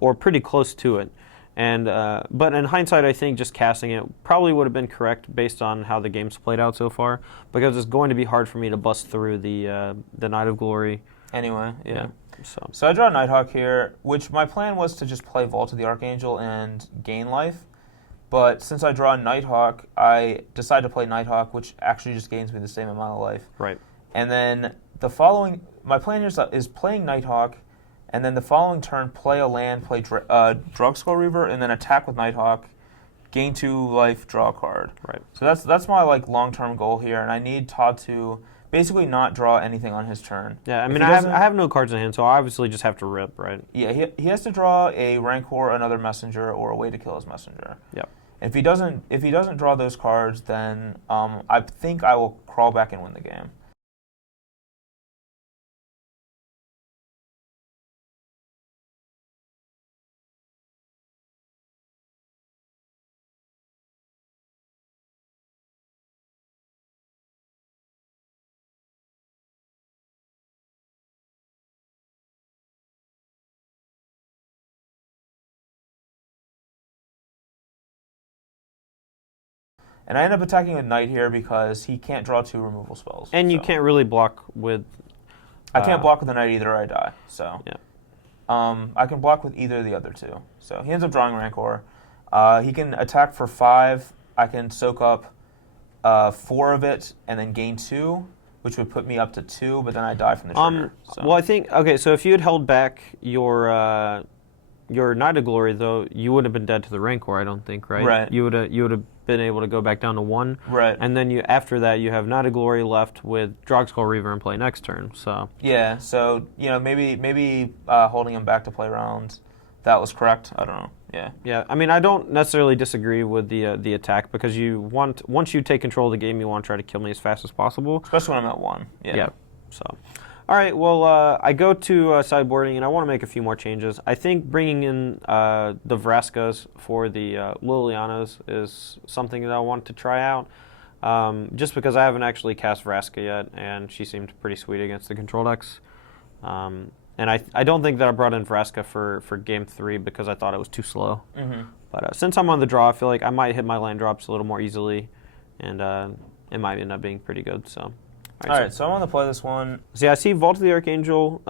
or pretty close to it. And but in hindsight, I think just casting it probably would have been correct based on how the game's played out so far, because it's going to be hard for me to bust through the Knight of Glory. Anyway, yeah. So I draw Nighthawk here, which my plan was to just play Vault of the Archangel and gain life. But since I draw Nighthawk, I decide to play Nighthawk, which actually just gains me the same amount of life. Right. And then my plan here is playing Nighthawk, and then the following turn play a land, play Drugskull Reaver, and then attack with Nighthawk, gain 2 life, draw a card. Right. So that's my like long-term goal here, and I need Todd to basically not draw anything on his turn. Yeah, I mean, I have no cards in hand, so I obviously just have to rip, right? Yeah, he has to draw a Rancor, another messenger, or a way to kill his messenger. Yep. If he doesn't draw those cards, then I think I will crawl back and win the game. And I end up attacking with Knight here because he can't draw 2 removal spells. And you can't really block with... I can't block with the Knight either, or I die. So yeah. I can block with either of the other 2. So he ends up drawing Rancor. He can attack for 5. I can soak up 4 of it and then gain 2, which would put me up to 2, but then I die from the trigger. Well, I think... Okay, so if you had held back your Knight of Glory, though, you would have been dead to the Rancor, I don't think, right? Right. You would have been able to go back down to 1. Right. And then after that, you have Knight of Glory left with Drugskull Reaver and play next turn. So yeah, so maybe holding him back to play around, that was correct. I don't know. Yeah. Yeah, I mean, I don't necessarily disagree with the attack, because once you take control of the game, you want to try to kill me as fast as possible. Especially when I'm at 1. Yeah. Yeah. So. All right, well, I go to sideboarding, and I want to make a few more changes. I think bringing in the Vraskas for the Lilianas is something that I want to try out, just because I haven't actually cast Vraska yet, and she seemed pretty sweet against the control decks. And I don't think that I brought in Vraska for Game 3 because I thought it was too slow. Mm-hmm. But since I'm on the draw, I feel like I might hit my land drops a little more easily, and it might end up being pretty good, so... All right, so I'm going to play this one. So yeah, I see Vault of the Archangel,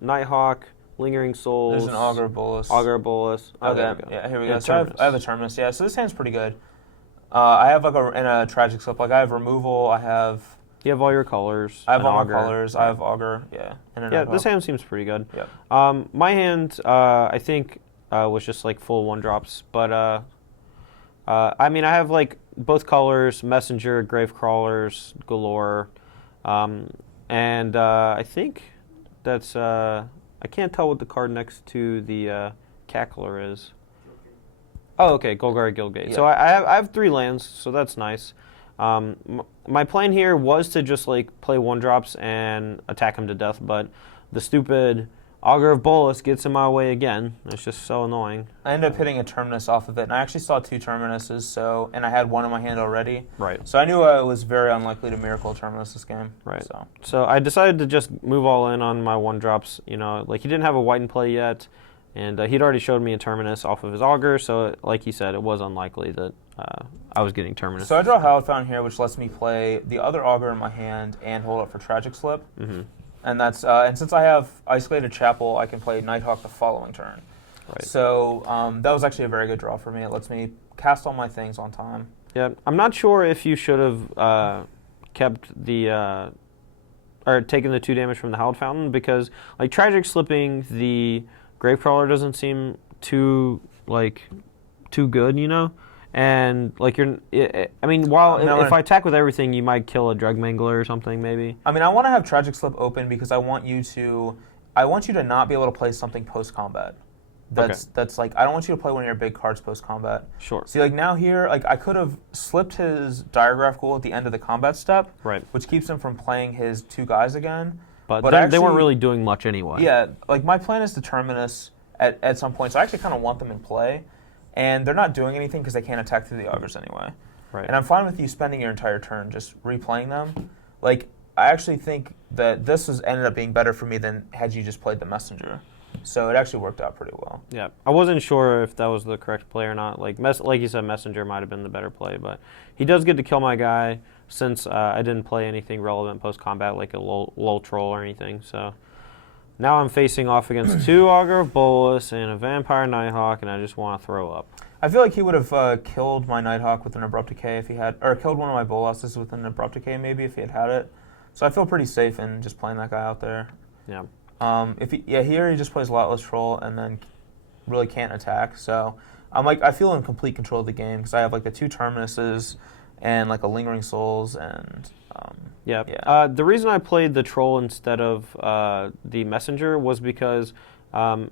Nighthawk, Lingering Souls. There's an Augur Bolus. Augur Bolus. Oh, there we go. Yeah, here we go. So I have a Terminus. Yeah, so this hand's pretty good. I have like a Tragic Slip. Like I have removal. You have all your colors. I have all my colors. I have Augur. Yeah. And yeah, this hand seems pretty good. Yep. My hand, I think, was just like full 1-drops, but I mean, I have like both colors, Messenger, Gravecrawlers galore, and I think that's I can't tell what the card next to the Cackler is. Oh, okay, Golgari Guildgate. Yeah. So I have 3 lands, so that's nice. My plan here was to just like play 1-drops and attack him to death, but the stupid Augur of Bolus gets in my way again. It's just so annoying. I ended up hitting a Terminus off of it, and I actually saw 2 Terminuses, and I had 1 in my hand already. Right. So I knew I was very unlikely to Miracle Terminus this game. Right. So I decided to just move all in on my 1-drops. You know, like he didn't have a white in play yet, and he'd already showed me a Terminus off of his Augur, so like he said, it was unlikely that I was getting Terminus. So I draw Hallowed Fountain here, which lets me play the other Augur in my hand and hold up for Tragic Slip. Mm-hmm. And that's and since I have Isolated Chapel, I can play Nighthawk the following turn. Right. So that was actually a very good draw for me. It lets me cast all my things on time. Yeah, I'm not sure if you should have kept the or taken the 2 damage from the Hallowed Fountain, because like Tragic Slipping the Gravecrawler doesn't seem too good, you know. And like I mean, if I attack with everything, you might kill a Drug Mangler or something, maybe. I mean, I want to have Tragic Slip open because I want you to not be able to play something post combat. That's like, I don't want you to play one of your big cards post combat. Sure. See, like now here, like I could have slipped his Diagraph Ghoul at the end of the combat step, right? Which keeps him from playing his 2 guys again. But actually, they weren't really doing much anyway. Yeah, like my plan is to Terminus at some point, so I actually kind of want them in play. And they're not doing anything because they can't attack through the Augurs anyway. Right. And I'm fine with you spending your entire turn just replaying them. Like, I actually think that this ended up being better for me than had you just played the Messenger. So it actually worked out pretty well. Yeah, I wasn't sure if that was the correct play or not. Like you said, Messenger might have been the better play, but he does get to kill my guy since I didn't play anything relevant post-combat, like a lull troll or anything, so... Now I'm facing off against 2 Augur of Bolus and a Vampire Nighthawk, and I just want to throw up. I feel like he would have killed my Nighthawk with an Abrupt Decay if he had, or killed one of my Boluses with an Abrupt Decay maybe if he had it. So I feel pretty safe in just playing that guy out there. Yeah. Here he just plays Lotless Troll and then really can't attack. So I feel in complete control of the game because I have like the 2 Terminuses and like a Lingering Souls and. Yeah. The reason I played the Troll instead of the Messenger was because, I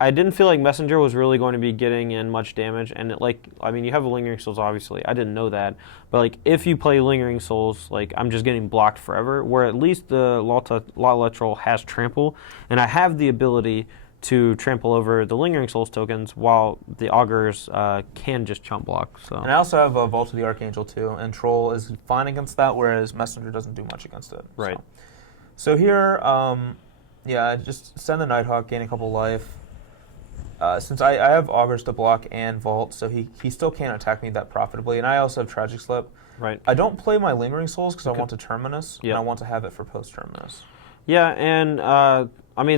didn't feel like Messenger was really going to be getting in much damage, and you have a Lingering Souls, obviously. I didn't know that, but like if you play Lingering Souls, like I'm just getting blocked forever. Where at least the Lotless Troll has Trample, and I have the ability to trample over the Lingering Souls tokens, while the Augurs can just chump block. So. And I also have a Vault of the Archangel too, and Troll is fine against that, whereas Messenger doesn't do much against it. Right. So here, just send the Nighthawk, gain a couple life. Since I have Augurs to block and Vault, so he still can't attack me that profitably, and I also have Tragic Slip. Right. I don't play my Lingering Souls because I want to Terminus, and I want to have it for post-Terminus. Yeah, and...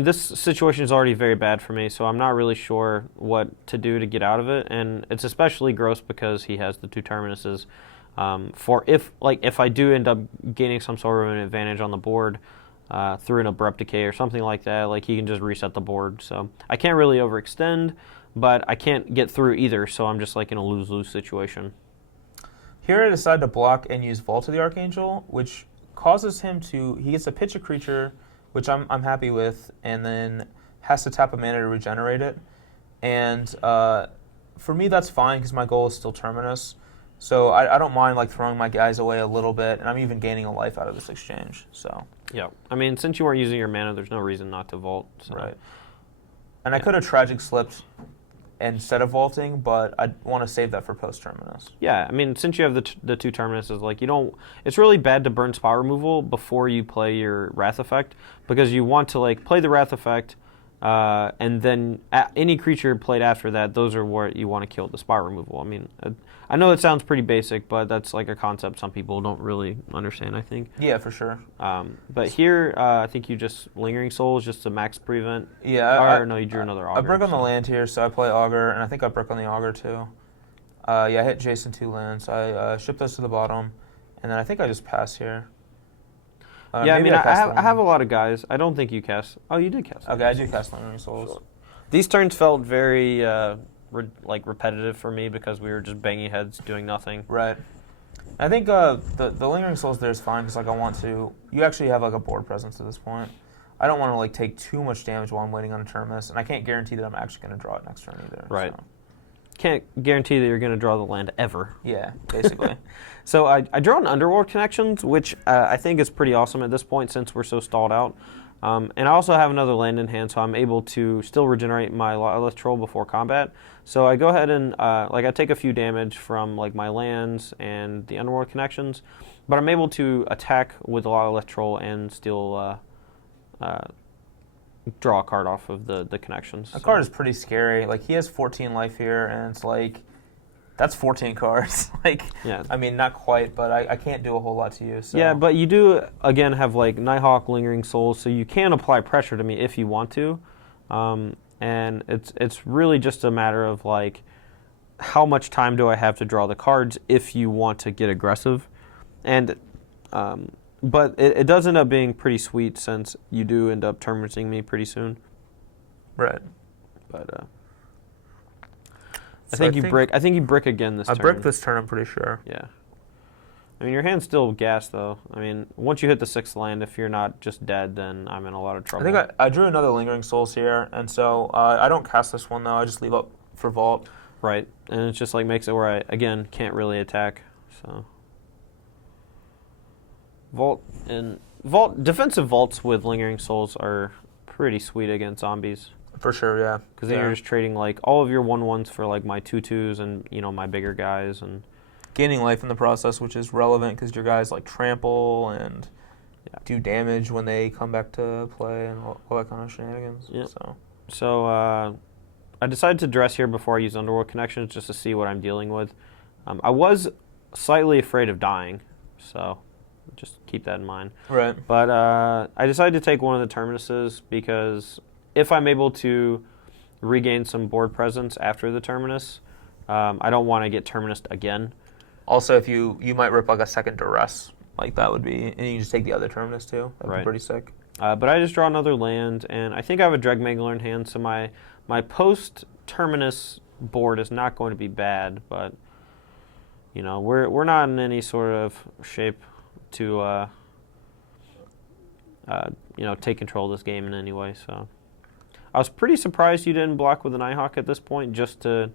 this situation is already very bad for me, so I'm not really sure what to do to get out of it, and it's especially gross because he has the 2 Terminuses. If I do end up gaining some sort of an advantage on the board through an Abrupt Decay or something like that, like he can just reset the board. So I can't really overextend, but I can't get through either, so I'm just like in a lose-lose situation. Here I decide to block and use Vault of the Archangel, which causes him he gets to pitch a creature, which I'm happy with, and then has to tap a mana to regenerate it. And for me, that's fine because my goal is still Terminus. So I don't mind like throwing my guys away a little bit, and I'm even gaining a life out of this exchange. So yeah, since you weren't using your mana, there's no reason not to vault. So. Right. And I could have Tragic Slipped instead of vaulting, but I want to save that for post-Terminus. Yeah, since you have the 2 Terminuses, like you don't... It's really bad to burn spot removal before you play your Wrath Effect, because you want to like play the Wrath Effect, and then any creature played after that, those are what you want to kill, the spot removal. I know it sounds pretty basic, but that's like a concept some people don't really understand, I think. Yeah, for sure. But here, I think you just Lingering Souls just to max prevent. Yeah. You drew another Augur. I brick on the land here, so I play Augur, and I think I brick on the Augur too. I hit Jason 2 lands. I ship those to the bottom, and then I think I just pass here. I have a lot of guys. I don't think you cast. Oh, you did cast. Okay, I do cast Lingering Souls. Sure. These turns felt very repetitive for me because we were just banging heads doing nothing. Right. I think the Lingering Souls there is fine because I want to. You actually have like a board presence at this point. I don't want to take too much damage while I'm waiting on a Terminus, and I can't guarantee that I'm actually going to draw it next turn either. Right. So. Can't guarantee that you're going to draw the land ever. Yeah, basically. So I draw an Underworld Connections, which I think is pretty awesome at this point since we're so stalled out. And I also have another land in hand, so I'm able to still regenerate my Lotless Troll before combat. So I go ahead and I take a few damage from my lands and the Underworld Connections, but I'm able to attack with the Lotless Troll and still draw a card off of the connections. A card is pretty scary. He has 14 life here, and it's that's 14 cards. Yeah. Not quite, but I can't do a whole lot to you. So. Yeah, but you do, again, have Nighthawk, Lingering Souls, so you can apply pressure to me if you want to. And it's really just a matter of, how much time do I have to draw the cards if you want to get aggressive. And but it does end up being pretty sweet since you do end up terminating me pretty soon. Right. But So I think you brick again this turn. I brick this turn, I'm pretty sure. Yeah. I mean, your hand's still gassed, though. I mean, once you hit the 6th land, if you're not just dead, then I'm in a lot of trouble. I think I drew another Lingering Souls here, and so I don't cast this one, though. I just leave up for Vault. Right. And it just like makes it where I, again, can't really attack. So defensive vaults with Lingering Souls are pretty sweet against zombies. For sure, yeah. Because then you're just trading like all of your 1/1s for like my 2/2s and my bigger guys and gaining life in the process, which is relevant because your guys like trample and do damage when they come back to play and all that kind of shenanigans. Yep. So I decided to dress here before I use Underworld Connections just to see what I'm dealing with. I was slightly afraid of dying, so just keep that in mind. Right. But I decided to take one of the Terminuses because if I'm able to regain some board presence after the Terminus, I don't want to get Terminused again. Also, if you might rip like a second Duress, like that would be, and you can just take the other Terminus too. That'd be pretty sick. But I just draw another land, and I think I have a Dregmangler in hand, so my post-Terminus board is not going to be bad, but we're not in any sort of shape to take control of this game in any way. So I was pretty surprised you didn't block with an Nighthawk at this point, just to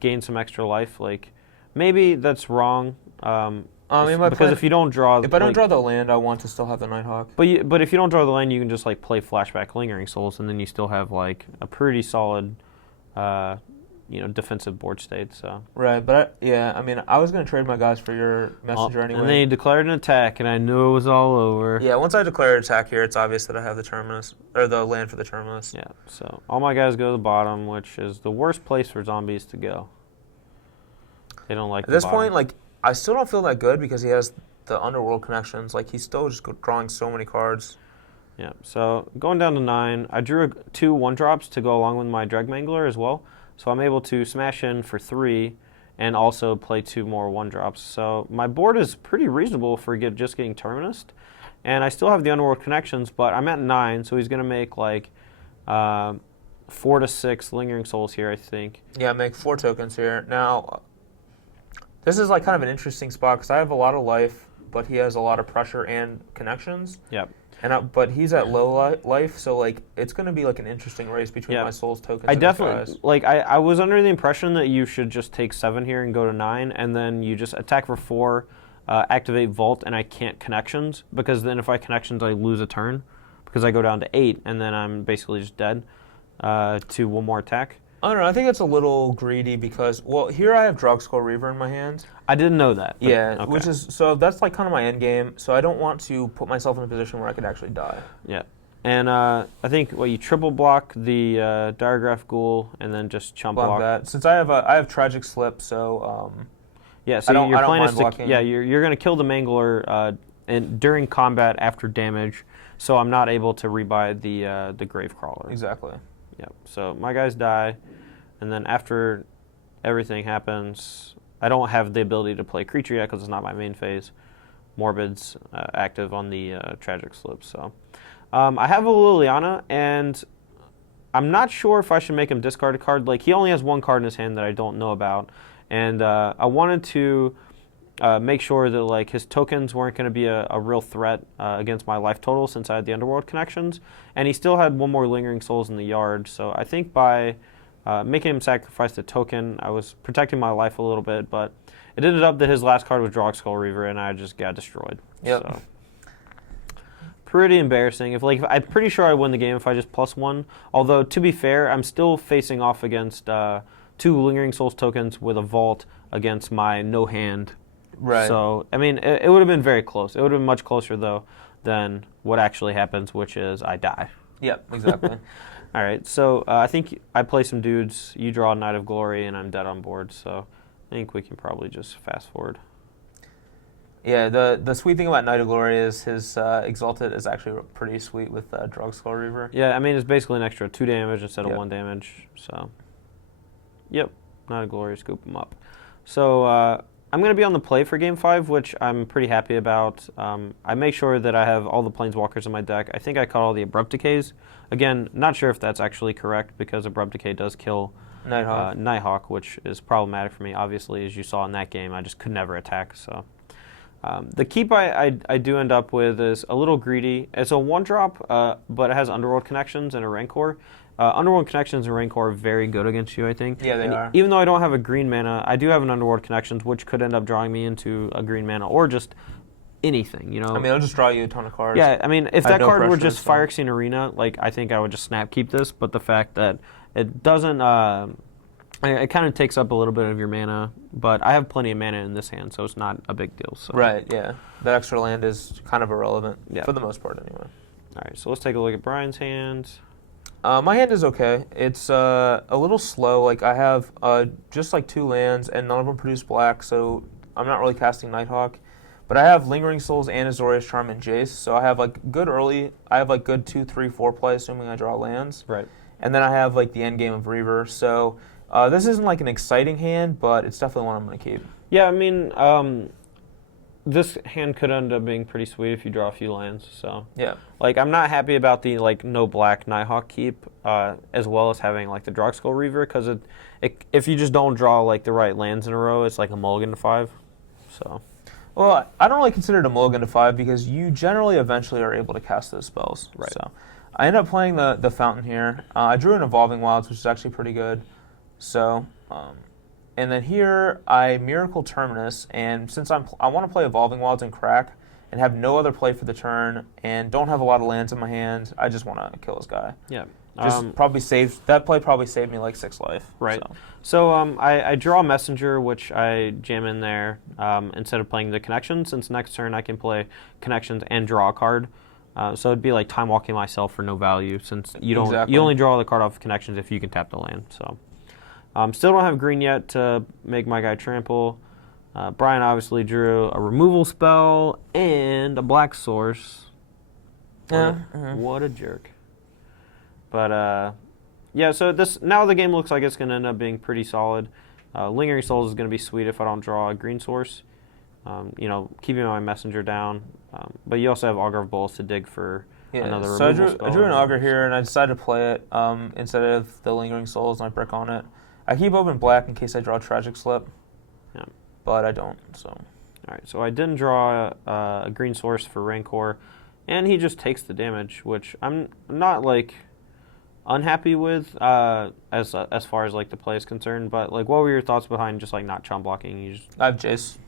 gain some extra life. Like maybe that's wrong. Because if you don't draw, if I don't draw the land, I want to still have the Nighthawk. But if you don't draw the land, you can just like play Flashback Lingering Souls, and then you still have like a pretty solid, defensive board state. So right, but I was gonna trade my guys for your messenger anyway. And then you declared an attack, and I knew it was all over. Yeah, once I declare an attack here, it's obvious that I have the Terminus or the land for the Terminus. Yeah, so all my guys go to the bottom, which is the worst place for zombies to go. They don't like. At this point, like. I still don't feel that good because he has the Underworld Connections. Like, he's still just drawing so many cards. Yeah, so going down to 9, I drew 2 1-drops to go along with my Dregmangler as well. So I'm able to smash in for 3 and also play 2 more 1-drops. So my board is pretty reasonable for just getting Terminused. And I still have the Underworld Connections, but I'm at 9, so he's going to make like 4 to 6 Lingering Souls here, I think. Yeah, make 4 tokens here. Now, this is like kind of an interesting spot because I have a lot of life, but he has a lot of pressure and connections. Yep. But he's at low life, so like it's going to be like an interesting race between my Souls tokens. I definitely I was under the impression that you should just take 7 here and go to 9, and then you just attack for 4, activate Vault, and I can't Connections because then if I Connections I lose a turn because I go down to 8, and then I'm basically just dead to 1 more attack. I don't know. I think it's a little greedy because, here I have Drogskull Reaver in my hand. I didn't know that. Yeah, okay. So that's like kind of my end game. So I don't want to put myself in a position where I could actually die. Yeah. And I think you triple block the Diregraph Ghoul and then just chump block that. Since I have Tragic Slip, so yeah. So I your don't plan mind is blocking. you're going to kill the Mangler and during combat after damage, so I'm not able to rebuy the Gravecrawler. Exactly. Yep. So my guys die, and then after everything happens, I don't have the ability to play creature yet because it's not my main phase. Morbid's active on the Tragic Slip. So I have a Liliana, and I'm not sure if I should make him discard a card. Like, he only has 1 card in his hand that I don't know about, and I wanted to make sure that like his tokens weren't going to be a real threat against my life total since I had the Underworld Connections, and he still had 1 more Lingering Souls in the yard. So I think by making him sacrifice the token, I was protecting my life a little bit, but it ended up that his last card was Drogskull Reaver, and I just got destroyed. Yep. So pretty embarrassing. I'm pretty sure I win the game if I just +1. Although to be fair, I'm still facing off against 2 Lingering Souls tokens with a Vault against my no hand. Right. So, I mean, it would have been very close. It would have been much closer, though, than what actually happens, which is I die. Yep, exactly. All right, so I think I play some dudes. You draw a Knight of Glory, and I'm dead on board, so I think we can probably just fast forward. Yeah, the sweet thing about Knight of Glory is his Exalted is actually pretty sweet with Drogskull Reaver. Yeah, I mean, it's basically an extra 2 damage instead of 1 damage, so. Yep, Knight of Glory, scoop him up. So, I'm going to be on the play for Game 5, which I'm pretty happy about. I make sure that I have all the Planeswalkers in my deck. I think I caught all the Abrupt Decays. Again, not sure if that's actually correct, because Abrupt Decay does kill Nighthawk, which is problematic for me. Obviously, as you saw in that game, I just could never attack. So the keep I do end up with is a little greedy. It's a 1-drop, but it has Underworld Connections and a Rancor. Underworld Connections and Rancor are very good against you, I think. Yeah, they are. Even though I don't have a green mana, I do have an Underworld Connections, which could end up drawing me into a green mana or just anything, you know. I mean, it'll just draw you a ton of cards. Yeah, I mean, if that card were just Phyrexian Arena, like, I think I would just snap keep this, but the fact that it doesn't, it kind of takes up a little bit of your mana, but I have plenty of mana in this hand, so it's not a big deal. So. Right, yeah. That extra land is kind of irrelevant, for the most part, anyway. All right, so let's take a look at Brian's hand. My hand is okay. It's a little slow. Like, I have just like 2 lands, and none of them produce black, so I'm not really casting Nighthawk. But I have Lingering Souls and Azorius Charm and Jace, so I have like good early. I have like good 2, 3, 4 play, assuming I draw lands. Right. And then I have like the end game of Reaver. So this isn't like an exciting hand, but it's definitely one I'm going to keep. Yeah, I mean, this hand could end up being pretty sweet if you draw a few lands. So yeah, like I'm not happy about the like no black Nighthawk keep, as well as having like the Drogskull Reaver, because if you just don't draw like the right lands in a row, it's like a mulligan to 5. So. Well, I don't really consider it a mulligan to 5 because you generally eventually are able to cast those spells. Right. So I end up playing the Fountain here. I drew an Evolving Wilds, which is actually pretty good. So, and then here I Miracle Terminus, and since I want to play Evolving Wilds and Crack and have no other play for the turn and don't have a lot of lands in my hand, I just want to kill this guy. Yeah. Probably saves that play. Probably saved me like 6 life. Right. So I draw Messenger, which I jam in there instead of playing the Connections. Since next turn I can play Connections and draw a card. So it'd be like time walking myself for no value, since you don't. Exactly. You only draw the card off of Connections if you can tap the land. So still don't have green yet to make my guy trample. Brian obviously drew a removal spell and a black source. What a jerk. But, yeah, so now the game looks like it's going to end up being pretty solid. Lingering Souls is going to be sweet if I don't draw a green source. You know, keeping my Messenger down. But you also have Augur of Bolas to dig for another removal spell. I drew an Augur here, and I decided to play it instead of the Lingering Souls, and I brick on it. I keep open black in case I draw Tragic Slip. Yeah. But I don't, so. All right, so I didn't draw a green source for Rancor, and he just takes the damage, which I'm not, like, unhappy with as far as like the play is concerned, but like what were your thoughts behind just like not chump blocking? I have Jace.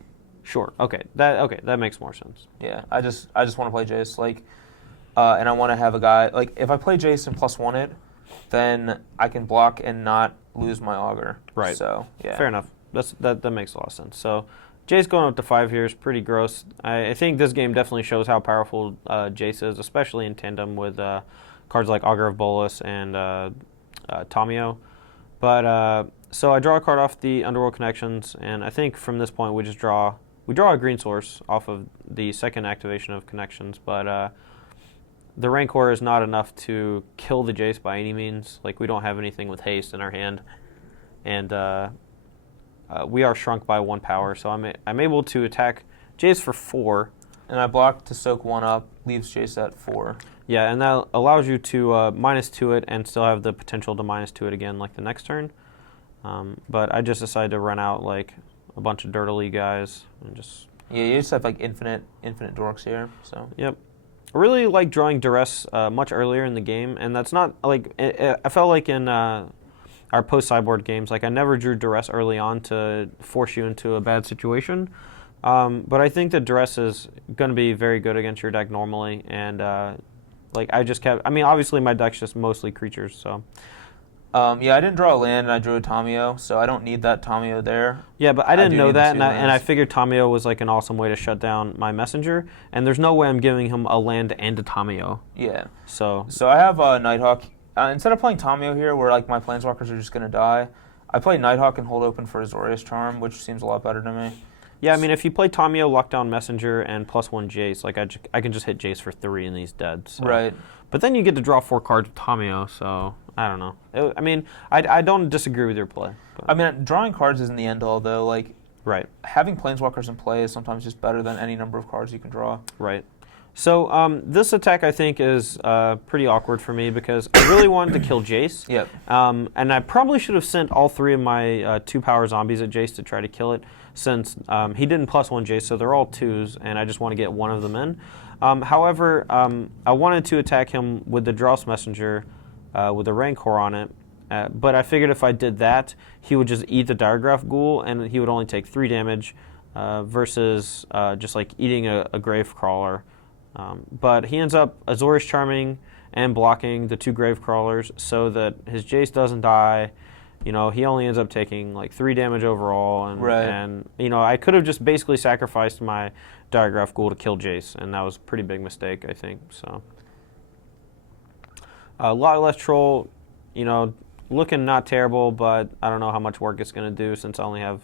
Sure. Okay. That makes more sense. Yeah. I just want to play Jace, like, and I want to have a guy like if I play Jace and +1 it, then I can block and not lose my Augur. Right. So yeah. Fair enough. That makes a lot of sense. So Jace going up to 5 here is pretty gross. I think this game definitely shows how powerful Jace is, especially in tandem with cards like Augur of Bolas and Tamio. But so I draw a card off the Underworld Connections, and I think from this point we draw a green source off of the second activation of Connections, but the Rancor is not enough to kill the Jace by any means. Like, we don't have anything with haste in our hand, and we are shrunk by 1 power, so I'm able to attack Jace for 4. And I block to soak 1 up, leaves Jace at 4. Yeah, and that allows you to -2 it and still have the potential to -2 it again like the next turn. But I just decided to run out like a bunch of dirtily guys and just... Yeah, you just have like infinite dorks here, so... Yep. I really like drawing Duress much earlier in the game, and that's not like... I felt like in our post-sideboard games, like I never drew Duress early on to force you into a bad situation. But I think that Duress is going to be very good against your deck normally, and like I just kept... I mean, obviously my deck's just mostly creatures, so... Yeah, I didn't draw a land, and I drew a Tamio, so I don't need that Tamio there. Yeah, but I didn't know that, and I figured Tamio was like an awesome way to shut down my Messenger, and there's no way I'm giving him a land and a Tamio. Yeah. So I have Nighthawk. Instead of playing Tamio here, where like my Planeswalkers are just going to die, I play Nighthawk and hold open for Azorius Charm, which seems a lot better to me. Yeah, I mean, if you play Tamio, Lockdown Messenger, and +1 Jace, like I can just hit Jace for 3 and he's dead. So. Right. But then you get to draw 4 cards with Tamio, so I don't know. I mean, I don't disagree with your play. But. I mean, drawing cards isn't the end all, though. Like, Right. having Planeswalkers in play is sometimes just better than any number of cards you can draw. Right. So this attack, I think, is pretty awkward for me because I really wanted to kill Jace. Yep. And I probably should have sent all 3 of my 2-power zombies at Jace to try to kill it, since he didn't +1 Jace, so they're all 2s, and I just want to get one of them in. However, I wanted to attack him with the Dross Messenger with a Rancor on it, but I figured if I did that, he would just eat the Diregraph Ghoul, and he would only take 3 damage versus just like eating a Gravecrawler. But he ends up Azorius Charming and blocking the 2 Gravecrawlers so that his Jace doesn't die. You know, he only ends up taking like 3 damage overall, and you know, I could have just basically sacrificed my Diregraph Ghoul to kill Jace, and that was a pretty big mistake, I think. So, a lot less troll, you know, looking not terrible, but I don't know how much work it's going to do since I only have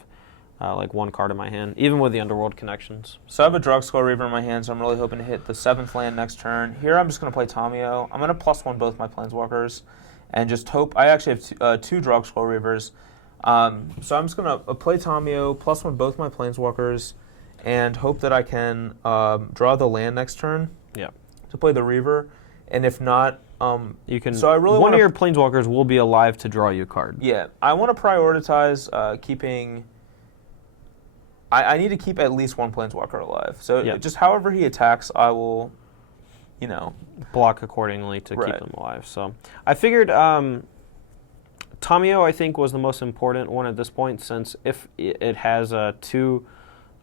like 1 card in my hand, even with the Underworld connections. So I have a Drugstore Reaver in my hand, so I'm really hoping to hit the 7th land next turn. Here I'm just going to play Tamio. I'm going to +1 both my Planeswalkers, and just hope. I actually have 2 Drugstore Reavers. So I'm just going to play Tamio, +1 both my Planeswalkers, and hope that I can draw the land next turn. Yeah. To play the Reaver, and if not, you can. So I really one of your Planeswalkers will be alive to draw you a card. Yeah, I want to prioritize keeping. I need to keep at least 1 Planeswalker alive. So just however he attacks, I will, you know, block accordingly to keep them alive. So I figured Tamio, I think, was the most important one at this point, since if it has 2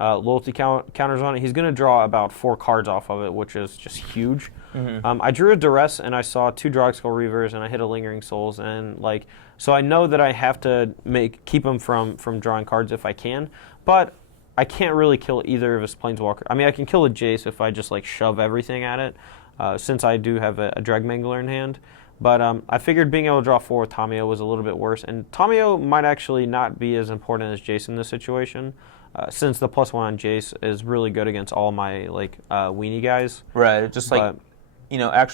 loyalty counters on it, he's going to draw about 4 cards off of it, which is just huge. Mm-hmm. I drew a Duress, and I saw 2 Drogskell Reavers, and I hit a Lingering Souls, and like, so I know that I have to keep him from drawing cards if I can, but I can't really kill either of his Planeswalker. I mean, I can kill a Jace if I just like shove everything at it, since I do have a Dreadmangler in hand. But I figured being able to draw 4 with Tamio was a little bit worse, and Tamio might actually not be as important as Jace in this situation, since the +1 on Jace is really good against all my like weenie guys. Right, just like you know,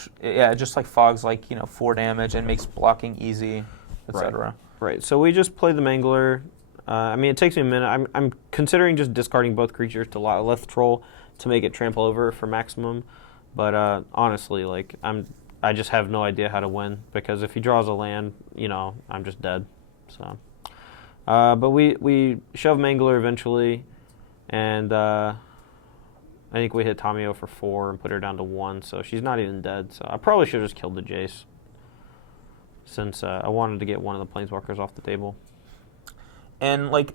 just like Fog's like, you know, 4 damage and makes blocking easy, etc. Right. So we just play the Mangler. I mean, it takes me a minute. I'm considering just discarding both creatures to Leth Troll to make it trample over for maximum. But honestly, like I just have no idea how to win, because if he draws a land, you know, I'm just dead. So, but we shove Mangler eventually, and I think we hit Tamio for 4 and put her down to 1. So she's not even dead. So I probably should have just killed the Jace, since I wanted to get one of the Planeswalkers off the table. And, like,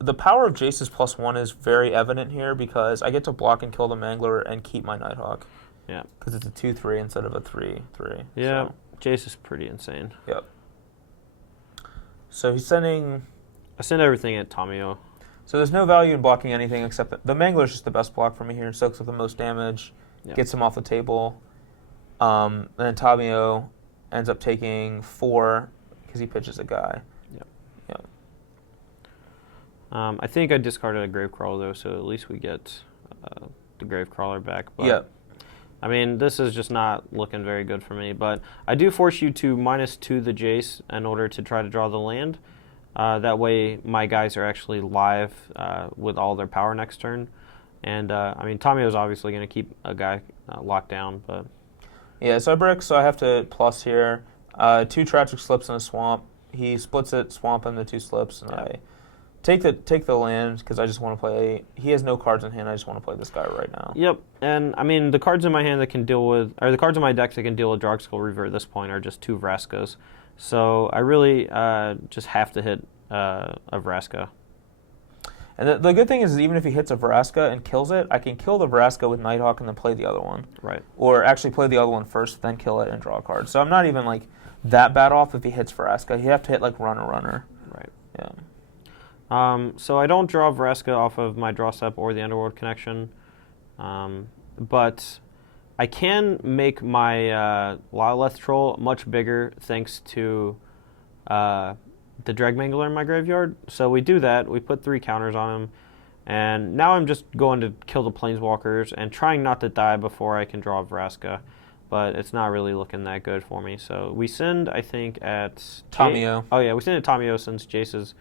the power of Jace's +1 is very evident here, because I get to block and kill the Mangler and keep my Nighthawk. Yeah. Because it's a 2/3 instead of a 3/3. Yeah, so. Jace is pretty insane. Yep. So he's sending... I send everything at Tamio. So there's no value in blocking anything except that the Mangler is just the best block for me here. Soaks up the most damage, gets him off the table. And then Tamio ends up taking 4 because he pitches a guy. I think I discarded a Gravecrawler, though, so at least we get the Gravecrawler back. But, I mean, this is just not looking very good for me. But I do force you to -2 the Jace in order to try to draw the land. That way my guys are actually live with all their power next turn. And, I mean, Tamio's obviously going to keep a guy locked down. But yeah, so I brick, so I have to plus here. 2 Tragic Slips in a swamp. He splits it, swamp into 2 slips, and I... Take the land, because I just want to play... He has no cards in hand. I just want to play this guy right now. Yep. And, I mean, the cards in my hand that can deal with... Or the cards in my deck that can deal with Drogskell Reaver at this point are just 2 Vraskas. So I really just have to hit a Vraska. And the good thing is even if he hits a Vraska and kills it, I can kill the Vraska with Nighthawk and then play the other one. Right. Or actually play the other one first, then kill it and draw a card. So I'm not even, like, that bad off if he hits Vraska. You have to hit, like, runner. Right. Yeah. So I don't draw Vraska off of my draw step or the Underworld connection, but I can make my Lilith Troll much bigger thanks to the Dreadmangler in my graveyard. So we do that. We put 3 counters on him, and now I'm just going to kill the Planeswalkers and trying not to die before I can draw Vraska, but it's not really looking that good for me. So we send, I think, at Tamio. Oh yeah, we send at Tamio since Jace is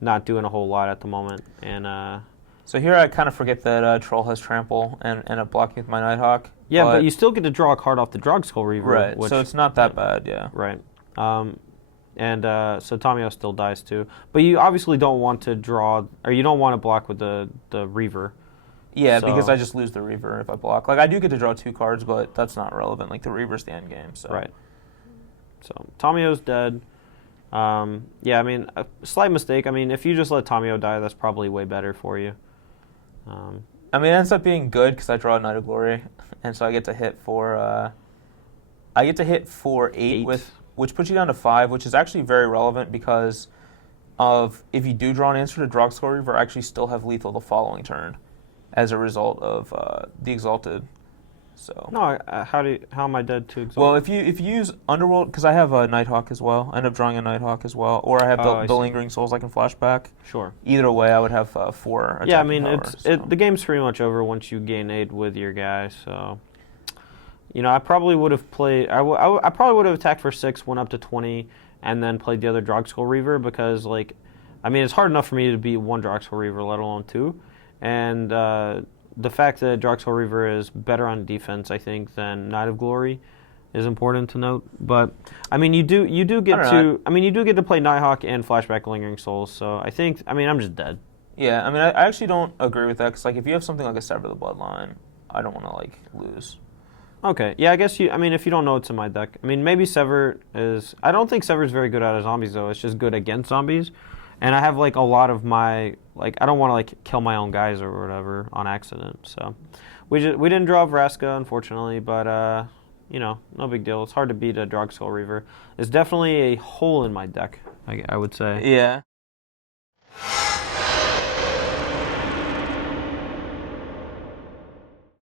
not doing a whole lot at the moment. And so here I kind of forget that Troll has trample and end up blocking with my Nighthawk. yeah, but you still get to draw a card off the Drug-Skull Reaver. Right, Which, so it's not that bad, yeah. Right. And so Tamio still dies too. But you obviously don't want to draw, or you don't want to block with the Reaver. Yeah, because I just lose the Reaver if I block. Like, I do get to draw 2 cards, but that's not relevant. Like, the Reaver's the end game, so. Right. So, Tamio's dead. Yeah, I mean, a slight mistake. I mean, if you just let Tamio die, that's probably way better for you. I mean, it ends up being good because I draw a Knight of Glory, and so I get to hit for 8 with, which puts you down to 5, which is actually very relevant because of if you do draw an answer to Drug-Skull Reaver, I actually still have lethal the following turn as a result of the Exalted. So no, how am I dead to Exalted? Well, if you use Underworld, because I have a Nighthawk as well, I end up drawing a Nighthawk as well, or I have the Lingering Souls I can flash back. Sure. Either way, I would have 4. Yeah, I mean, power, the game's pretty much over once you gain aid with your guy. So, you know, I probably would have played. I probably would have attacked for 6, went up to 20, and then played the other Drug-Skull Reaver because, like, I mean, it's hard enough for me to beat 1 Drug-Skull Reaver, let alone 2. And the fact that Drug-Skull Reaver is better on defense, I think, than Knight of Glory is important to note. But I mean, you do get to play Nighthawk and flashback Lingering Souls. So I think, I mean, I'm just dead. Yeah, I mean, I actually don't agree with that because, like, if you have something like a Sever the Bloodline, I don't want to, like, lose. Okay, yeah, I guess I mean, if you don't know what's in my deck, I mean, maybe Sever is. I don't think Sever is very good out of zombies though. It's just good against zombies. And I have, like, a lot of my, like, I don't want to, like, kill my own guys or whatever on accident. So we didn't draw Vraska, unfortunately, but, you know, no big deal. It's hard to beat a Drug-Skull Reaver. It's definitely a hole in my deck, I would say. Yeah.